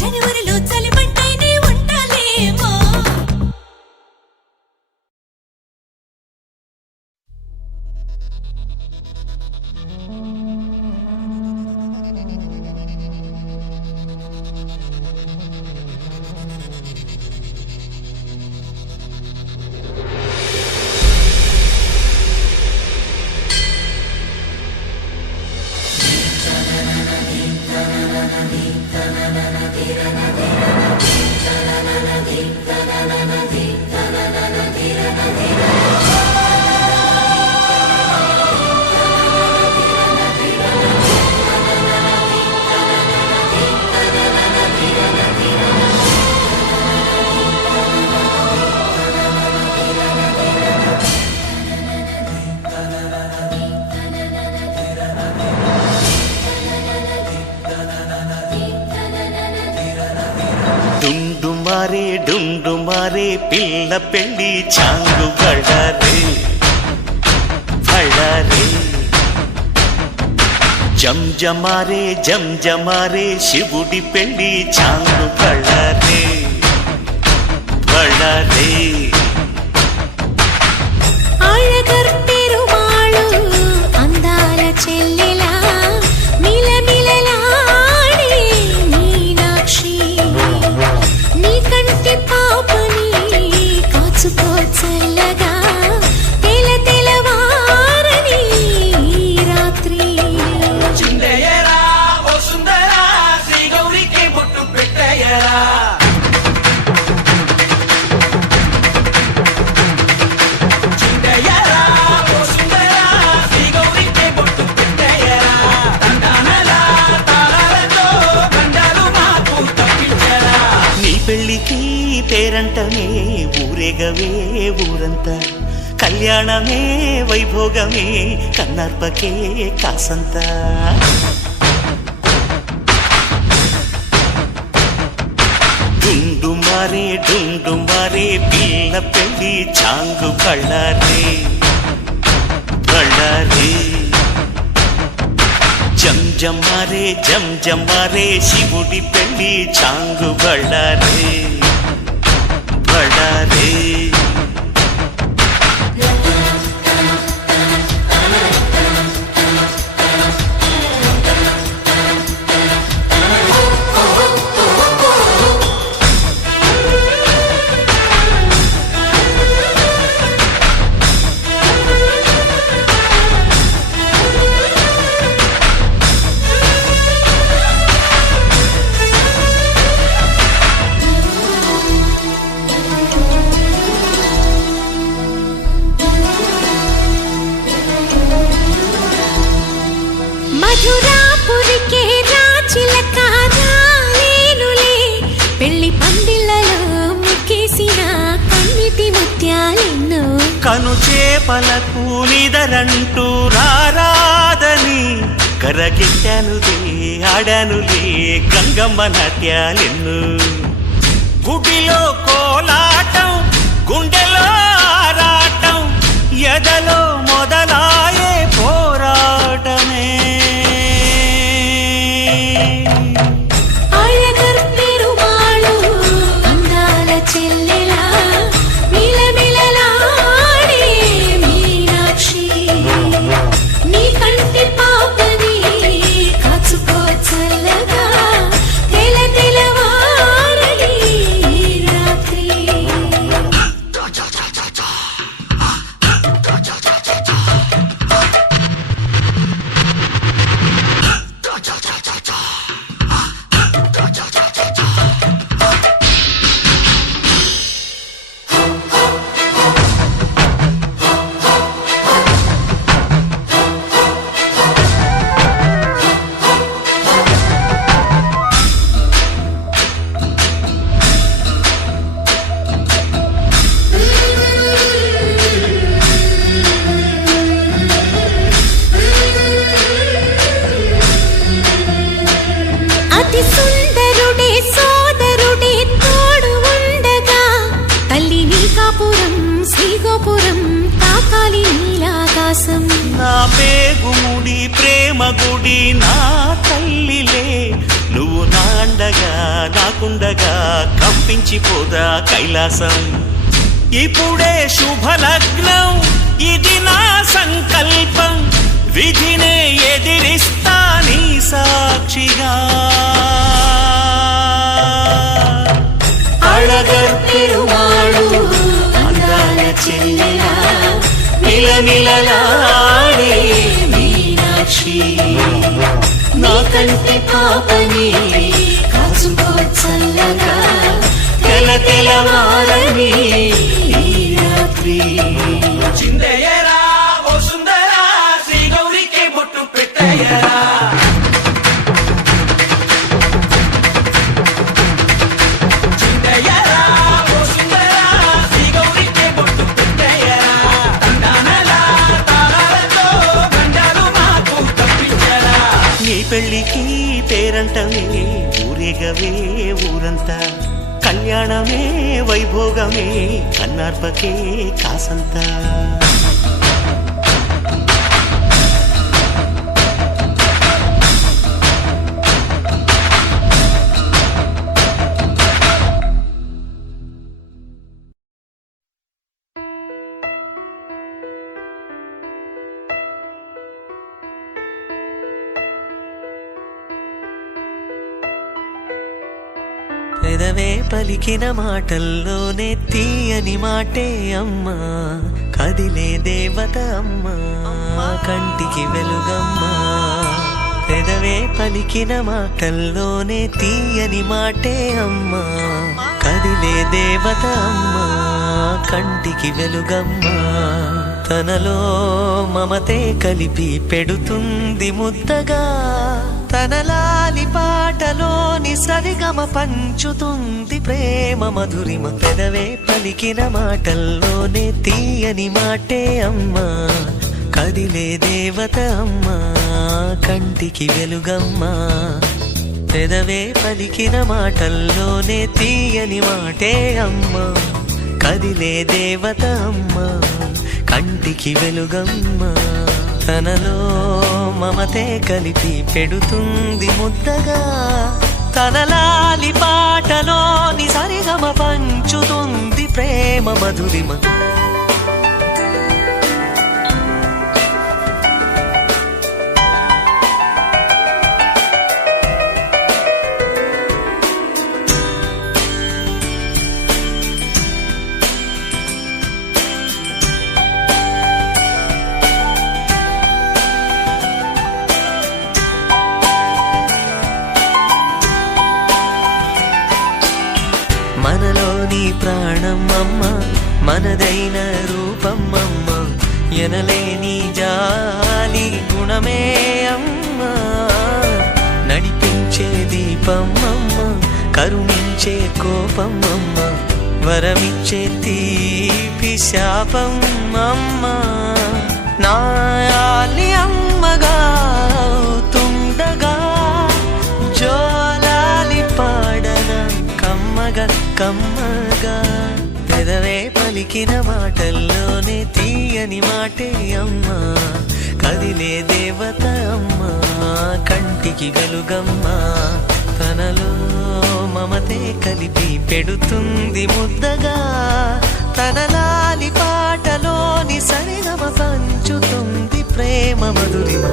జనవరిలో చలిమంటైనే ఉంటాలేమో డుండుమారే పిల్ల పెళ్ళి చాంగు బళ్ళారే జంజమారే శివుడి పెళ్ళి చాంగు బళ్ళారే ఆళ్ళగర్పెరుమాళు అందాల చెల్లెలా మిలమిలలాడే మీనాక్షి నీ కంటి పాపని కాచుకో చల్లగా తెలవారని ఈ రాత్రి పెళ్ళికి పేరంటమే ఊరేగవే ఊరంతా కళ్యాణమే వైభోగమే కన్నార్పకే కాసంతా డుండు మారే పిల్ల పెళ్ళి చాంగు బళ్ళారే బళ్ళారే జం జమ్మారే శివుడి పెళ్ళి చాంగు బళ్ళారే బళ్ళారే మధురాపురికే రాచిలక రాలేనులే పెళ్లి పందిళ్ళలో ముక్కేసిన కన్నిటి ముత్యాలెన్నో కను చేపలకు నిదరంటూ రారాదని కరగిట్టానులే ఆడానులే గంగమ్మ నాట్యాలెన్ను గుడిలో కోలాటం గుండెలో ఆరాటం ఎదలో మొదలాయే పోరాటమే అళగర్ పెరుమాళు అందాల చెల్లెలా మిలమిలలాడే మీనాక్షి నీ కంటి పాపని కాచుకో చల్లగా తెల తెలవారని రాత్రి అతి సుందరుడే సోదరుడే తోడు ఉండగా తల్లి నీ కాపురం శ్రీగోపురం తాకాలి నీలాకాశం నా పేగుముడి ప్రేమ గుడి నా తల్లిలే నువ్వు నాండగా నాకుండగా కంపించిపోదా కైలాసం ఇప్పుడే శుభలగ్నం ఇది నా సంకల్పం విధినే ఎదిరిస్తా నీ సాక్షిగా అళగర్ పెరుమాళు అందాల చెల్లెలా మిలమిలలాడే మీనాక్షి నా కంటి పాపని కాచుకో చల్లగా తెల తెలవారని ఈ రాత్రి చిందయ్యరా ఓ సుందరా శ్రీ గౌరికి బొట్టు పెట్టయ్యరా చిందయ్యరా ఓ సుందరా శ్రీ గౌరికి బొట్టు పెట్టయ్యరా తండానలా తాళాలతో గండాలు మాకు తప్పించరా నీ పెళ్ళికి పేరంటమే ఊరేగవే ఊరంతా కళ్యాణమే వైభోగమే కన్నార్పకే కాసంతా పెదవే పలికిన మాటల్లోనే తీయని మాటే అమ్మా కదిలే దేవత అమ్మా కంటికి వెలుగమ్మా పెదవే పలికిన మాటల్లోనే తీయని మాటే అమ్మా కదిలే దేవత అమ్మా కంటికి వెలుగమ్మా తనలో మమతే కలిపి పెడుతుంది ముద్దగా తన లాలి పాటలోని సరిగమ పంచుతుంది ప్రేమ మధురిమ పెదవే పలికిన మాటల్లోనే తీయని మాటే అమ్మా కదిలే దేవత అమ్మా కంటికి వెలుగమ్మా పెదవే పలికిన మాటల్లోనే తీయని మాటే అమ్మ, కదిలే దేవత అమ్మ, కంటికి వెలుగమ్మ. తనలో మమతే కలిపి పెడుతుంది ముద్దగా, తనలాలి పాటలోని సరిగమ పంచుతుంది ప్రేమ మధురిమ. మనలోని ప్రాణం అమ్మ, మనదైన రూపం అమ్మ, ఎనలేని జాలి గుణమే అమ్మ. నడిపించే దీపం అమ్మ, కరుణించే కోపం అమ్మ, వరమిచ్చే తీపి శాపం అమ్మ. నాయాలి అమ్మగా అవుతుండగా జోలాలి పాడన కమ్మగా కమ్మగా. పెదవే పలికిన మాటల్లోనే తీయని మాటే అమ్మ, కదిలే దేవత అమ్మ, కంటికి వెలుగమ్మ. తనలో మమతే కలిపి పెడుతుంది ముద్దగా, తనలాలి పాటలోని సరిగమ పంచుతుంది ప్రేమ మధురిమ.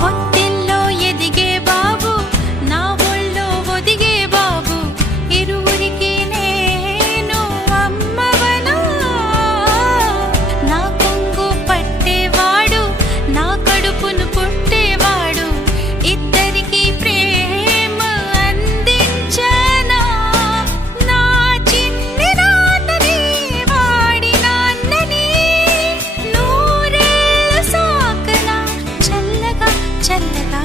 పొత్తిల్లో ఎదిగే బాబు, నా ఒళ్ళో ఒదిగే బాబు, ఇరువురికి నేను అమ్మవనా. నా కొంగు పట్టేవాడు, నా కడుపును పుట్టేవాడు, ఇద్దరికి ప్రేమ అందించనా. నా చిన్ని నాన్నని వాడి నాన్నని నూరేళ్ళు సాకనా, చల్లగా చల్లగా.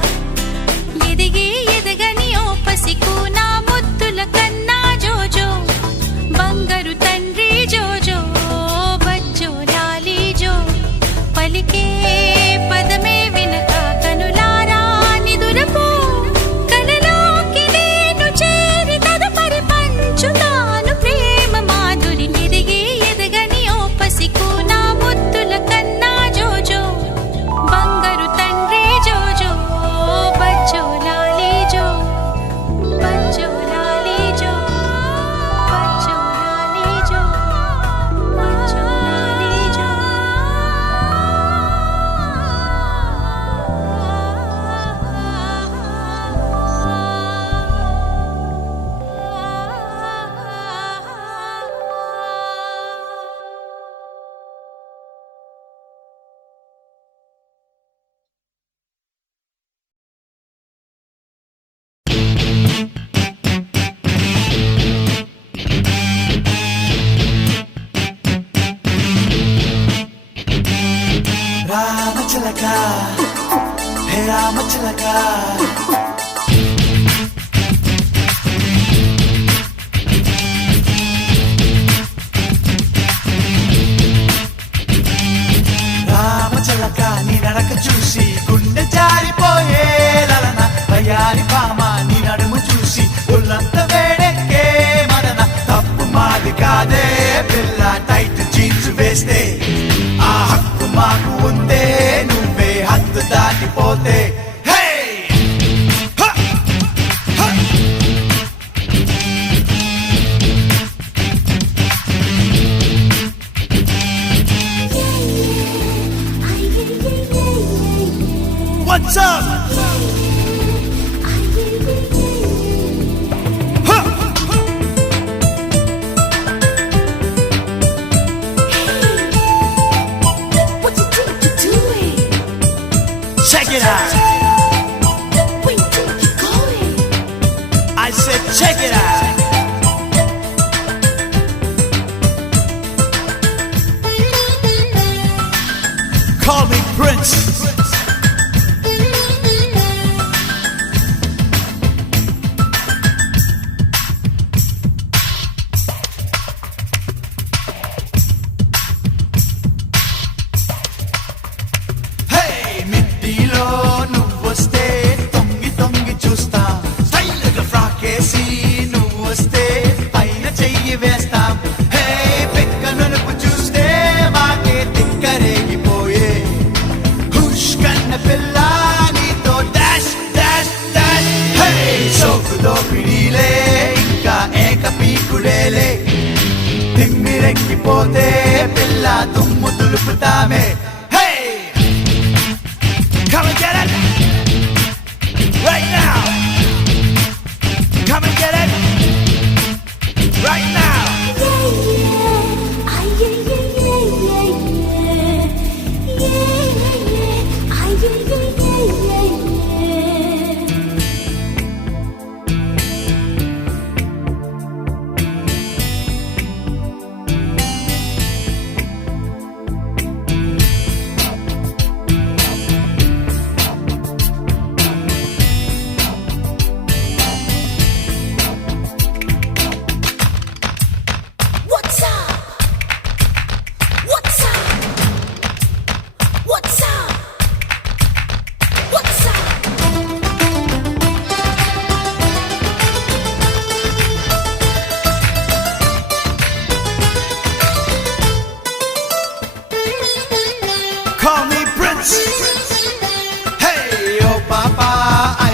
ఎదిగి ఎదగని ఓ పసికు నా ముద్దుల కన్నా జోజో, బంగారు తండ్రి జోజో, బజ్జో లాలి జో. పలికే పదమే వినక కనులారా నిదురపో, కలలోకి నేను చేరి తదుపరి పంచుతాను ప్రేమ మాధురి. ఎదిగి ఎదగని ఓ పసికు నా ముద్దుల కన్నా జోజో, బంగారు తండ్రి జోజో, బజ్జో లాలి జో, బజ్జో లాలి జో, బజ్జో లాలి జో, బజ్జో లాలి జో. రామచిలక హే రామచిలక, రామచిలక నీ నడక చూసి గుండె జారిపోయే లలన, వయ్యారి భామ నీ నడుము చూసి ఒళ్ళంత వేడెక్కే మదన. తప్పు మాది కాదే పిల్ల, టైట్ జీన్స్ వేస్తే ఆ హక్కు మాకు ఉందే, నువ్వే హద్దు దాటిపోతే. What's up? What you think you're doing? Check it out. Where you think you're going? I said check it out. Call me Prince. ఎక్కిపోతే పిల్ల దుమ్ము దులుపుతామే. Hey, come and get it right now. Come and get it right now. What's up? What's up? What's up? What's up? Call me Prince. Hey, oh papa,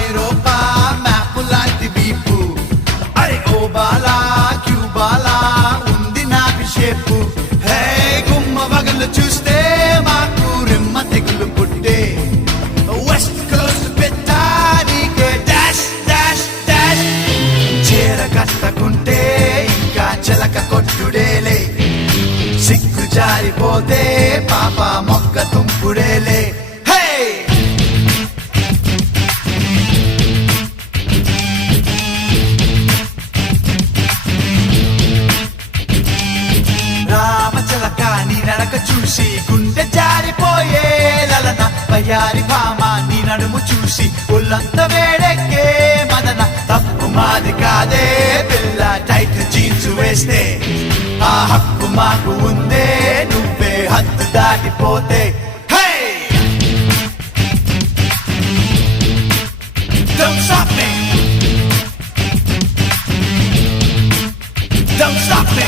Europa, mapulati bipu. Are oh bala, Cubala, undi na bishepu. Hey, gumma vagalu chuste, maaku rimma tegulu putte. West Coast pitta, nike dash, dash, dash. Chera kattakunte, inka chalaka kottudele. సిగ్గు జారిపోతే పాప మొక్క తుంపుడేలే. Hey! రామచిలక నీ నడక చూసి గుండె జారిపోయే లలన. వయ్యారి భామ నీ నడుము చూసి ఒళ్ళంత వేడెక్కే మదన. తప్పు మాది కాదే పిల్ల టైట్ జీన్స్ వేస్తే. ఆ హక్కు మాకు ఉందే నువ్వే హద్దు దాటిపోతే. Hey! Don't stop me. Don't stop me.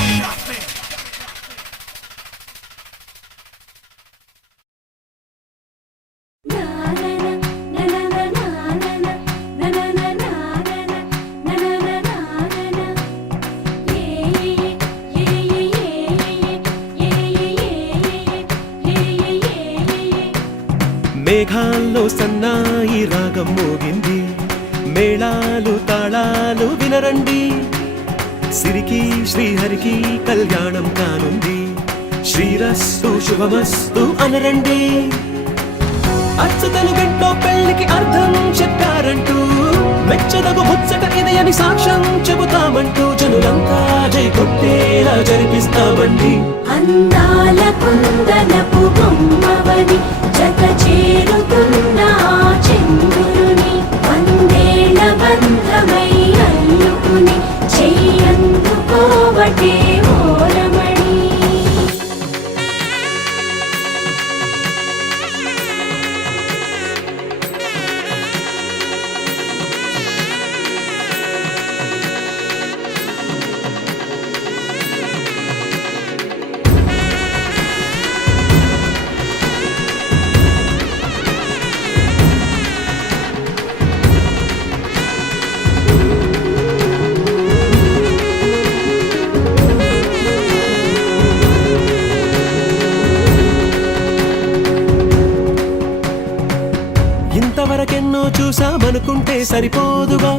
మేఘాల్లో సన్నాయి రాగం మోగింది, మేళాలు తాళాలు వినరండి. సిరికి శ్రీహరికి కళ్యాణం కానుంది, శ్రీరస్తు శుభమస్తు అనరండి. అచ్చతలు గంటో పెళ్లికి అర్థం చెప్పారంటూ, మెచ్చదగు ముచ్చట ఇది అని సాక్ష్యం చెబుతామంటూ, జనులంతా జై కొట్టేలా జరిపిస్తామండి. అందాల కుందనపు బొమ్మవని జత చేరుతున్న చంద్రుని, వందేళ్ల బంధమై అల్లుకుని చెయ్యందుకోవటే ఓరమణి. ఇంతవరకెన్నో చూసామనుకుంటే సరిపోదుగా,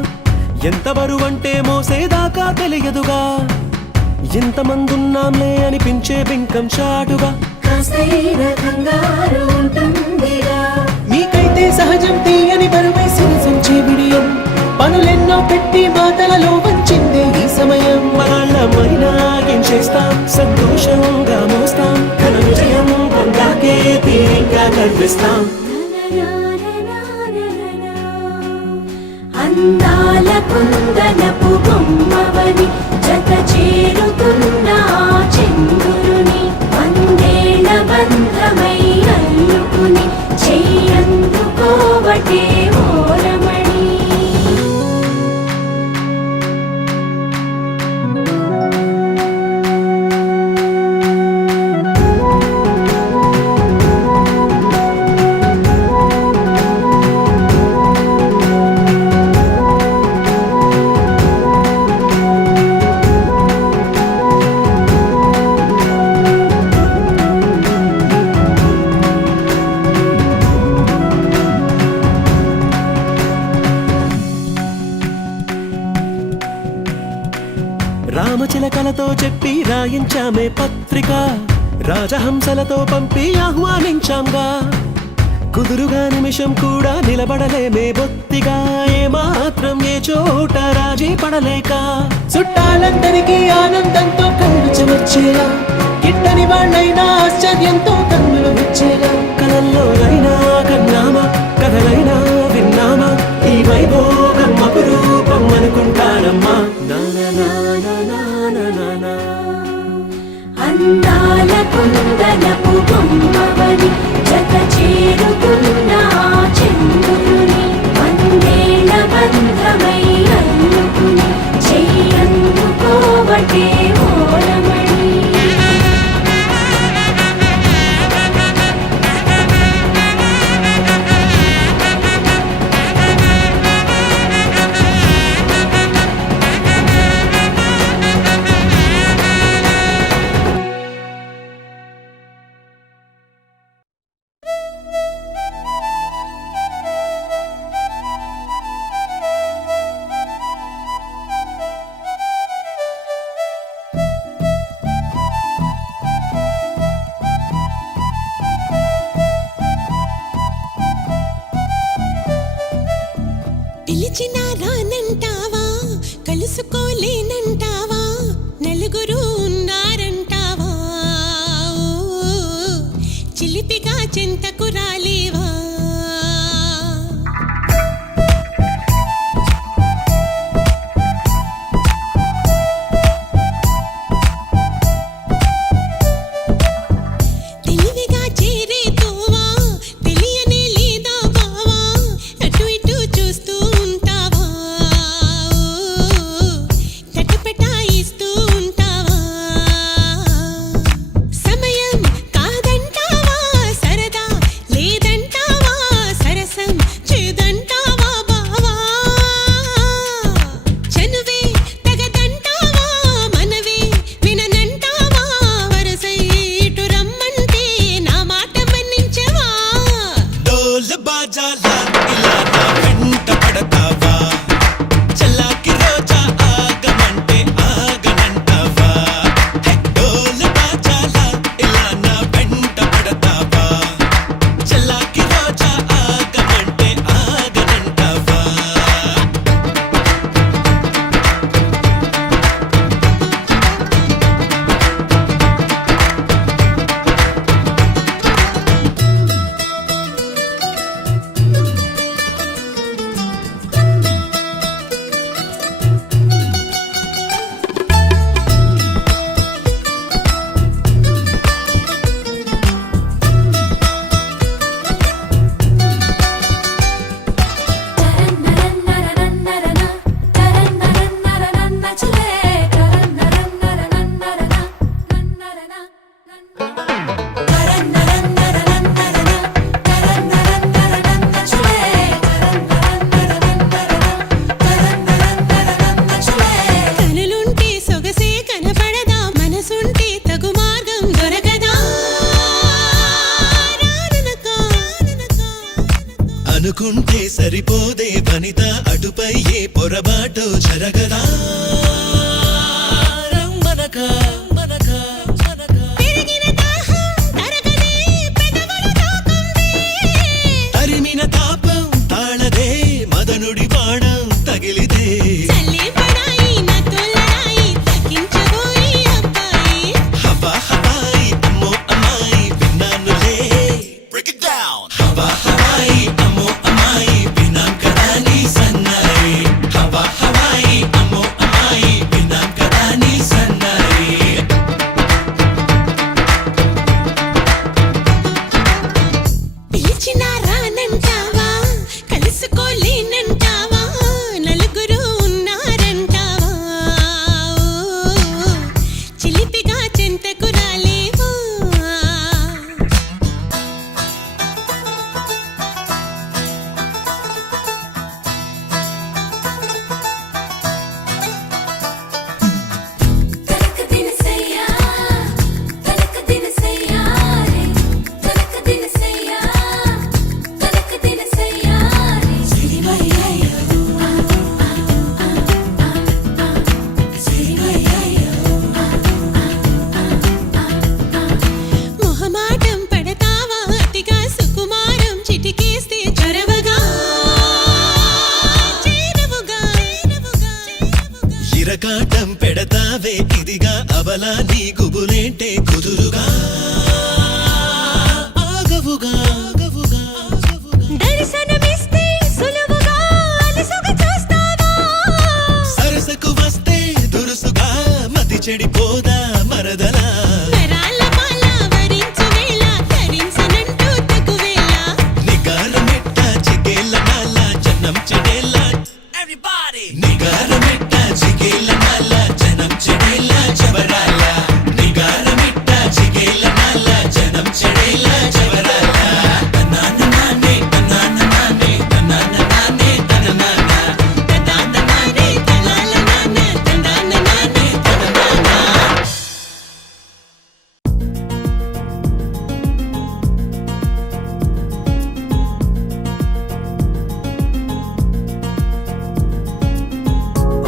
ఎంత బరువంటే మోసేదాకా తెలియదుగా. ఇంతమందున్నాంలే అనిపించే బింకం చాటుగా, కాస్తైన కంగారు ఉంటుందిగా. మీకైతే సహజం తీయని బరువై సిరిసంచే బిడియం, పనులెన్నో పెట్టి మాటలలో వంచిందే ఈ సమయం. మనాళ్ళమైనా చేస్తాం, సంతోషంగా మోస్తాం, ఘన విజయం పొందాకే తీరిగ్గా కనిపిస్తాం. అందాల కుందనపు బొమ్మవని జత చేరుతున్న చంద్రుని, వందేళ్ల బంధమై అల్లుకుని చెయ్యందుకోవటే ఓరమణి. రామచిలకలతో చెప్పి రాయించామే పత్రిక, రాజహంసలతో పంపి ఆహ్వానించాంగా. కుదురుగా నిమిషం కూడా నిలబడలేమే బొత్తిగా, ఏమాత్రం ఏ చోట రాజీ పడలేక. చుట్టాలందరికీ ఆనందంతో కళ్ళు చెమర్చేలా, గిట్టని వాళ్ళైనా ఆశ్చర్యంతో కన్నులు వచ్చేలా. కలల్లోనైనా కన్నామా, కథలైనా విన్నామా, ఈ వైభోగం అపురూపం అనుకుంటానమ్మా. అందాల కుందనపు బొమ్మవని జత చేరుతున్న ఆ చంద్రుని వందేళ్ల బంధమై అల్లుకుని చెయ్యందుకోవటే ఓలమణి. పిలిచినా రానంటావా, కలుసుకోలేనంటావా, నలుగురు ఉన్నారంటావా, చిలిపిగా చెంతకు రాలేవా. తెలివిగా చేరే తోవా, తెలియనే లేదా బావా, అటు ఇటు చూస్తూ ఉంటావా, తటపటాయిస్తూ ఉంటావా. సమయం కాదంటావా, సరదా లేదంటావా, సరసం చేదంటావా బావా. చనువే తగదంటావా, మనవే విననంటావా, వరసై ఇటు రమ్మంటే నా మాట మన్నించవా. డోలు బాజాలా ఇలా నా వెంట పడతావా, చల్లాకి రోజా ఆగమంటే ఆగనంటావా. హే డోలు బాజాలా ఇలా నా వెంట పడతావా, చల్లాకి రోజా ఆగమంటే ఆగనంటావా. కనులుంటే సొగసే కనపడదా, మనసుంటే తగు మార్గం దొరకదా. రాననకా, అనుకుంటే సరిపోదే వనిత, అటుపై ఏ పొరబాటు జరగదా. రమ్మనకా, మనకా, మనకా. పెరిగిన దాహం తరగదే, పెదవులు తాకందే. తరిమిన తాపం తాళదే, మదనుడి బాణం తగిలిదే. చల్లే పడాయి నా తొలరాయి, తగ్గించబోయి అబ్బాయి. హవా హవాయి అమ్మో అమ్మాయి విన్నానులే. Break it down. హవా హవాయి అమ్మో అమ్మాయి విన్నాం కదా నీ సన్నాయి. హవా హవాయి అమ్మో అమ్మాయి విన్నాం కదా నీ సన్నాయి. ఇరకాటం పెడతావే ఇదిగా అవలా నీ గుబులేంటే కుదురుగా ఆగవుగా దర్శనమిస్తే సులువుగా అలసుగా చూస్తావా సరసకు వస్తే దురుసుగా మతి చెడిపోదా మరదలా వరాల మాల వరించు వేళ ధరించనంటూ తగువేళ నిగారమెట్ట చిగేల నాల జనం చెడేల ఎవ్రీబడీ నిగారమెట్ట చిగేల నాల జనం చెడేల జవరాల నిగారమెట్ట చిగేల నాల జనం చెడేల జవరాల తనాన నానే తనాన నానే తనాన నానే తననాన తదాన నానే తలాల నాన్న తదాన నానే తదనాన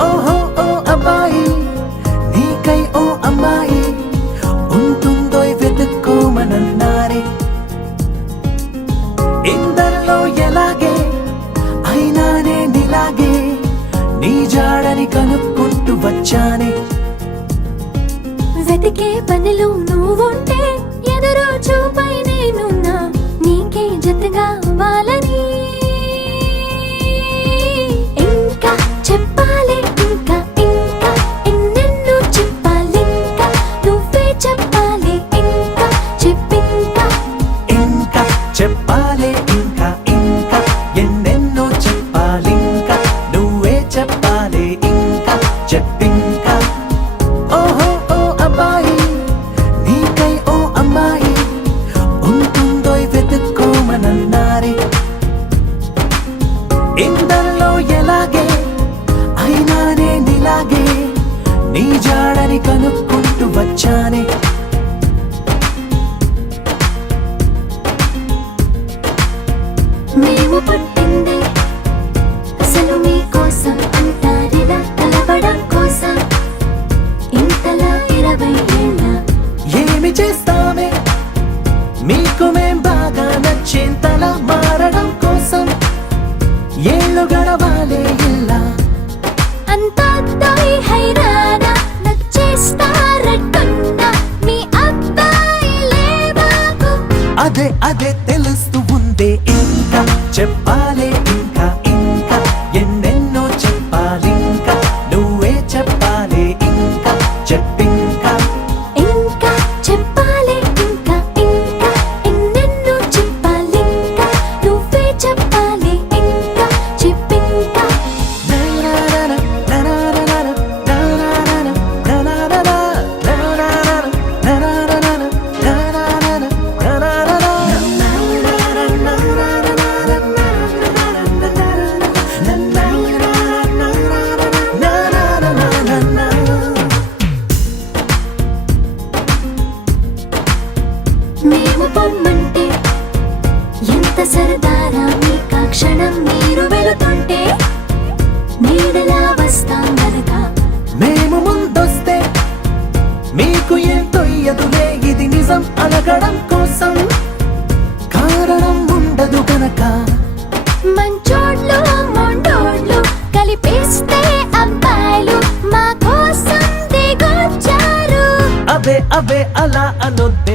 ఓహో ఓ అబ్బాయి నీకై ఓ అమ్మాయి ఉంటుందో వెతుక్కోమనన్నారే ఇందరిలో ఎలాగే అయినానే నీలాగే నీ జాడని కనుక్కుంటూ వచ్చానే వెతికే పనిలో నువ్వుంటే ఎదురు చూపై నేనున్నా నీకే జతగా అవ్వాలని ఇంకా చెప్పాలి ఇంకా ఇంకా ఎన్నెన్నో చెప్పాలి ఇంకా నువ్వే చెప్పాలి ఇంకా చెప్పింకా ఇంకా చెప్పాలి ఇంకా ఇంకా ఎన్నెన్నో చెప్పాలింకా నువ్వే చెప్పాలి ఇంకా చెప్పింకా ఓహో ఓ అబ్బాయి నీకై ఓ అమ్మాయి ఉంటుందో వెతుక్కోమనన్నారే ఇందరిలో ఎలాగే అయినానే నీలాగే నీ జాడని కనుక్కుంటూ వచ్చానే మేము పుట్టింది అసలు మీకోసం అంటారిలా కలవడం కోసం ఇంతలా 20 ఏళ్ళ ఏమి చేస్తామే మీకు మేం బాగా నచ్చేంతలా మారడం కోసం ఏళ్ళు గడవాలే ఇలా అంతా అబ్బాయి హైరానా నచ్చేస్తారట్టున్నా మీ అబ్బాయిలే బాబు అదే అదే తెలుస్తూ ఉందే ఇంకా చెప్పాలే ఇంకా ఇంకా ఎన్నెన్నో చెప్పాలింకా నువ్వే చెప్పాలి ఇంకా చెప్పింకా ఇంకా చెప్పాలి ఇంకా ఇంకా ఎన్నెన్నో చెప్పాలి ఇంకా నువ్వే చెప్పాలి ఇంకా చెప్పింకా మేము పొమ్మంటే ఎంత సరదారా మీకా క్షణం మీరు వెళుతుంటే నీడలా వస్తాం గనక మేము ముందొస్తే మీకు ఏం తొయ్యదులే ఇది నిజం అనగడం కోసం కారణం ఉండదు గనక మంచోడ్లు మొండోడ్లు కలిపేస్తే అబ్బాయిలు మా కోసం దిగొచ్చారు అవే అవే అలా అనొద్దే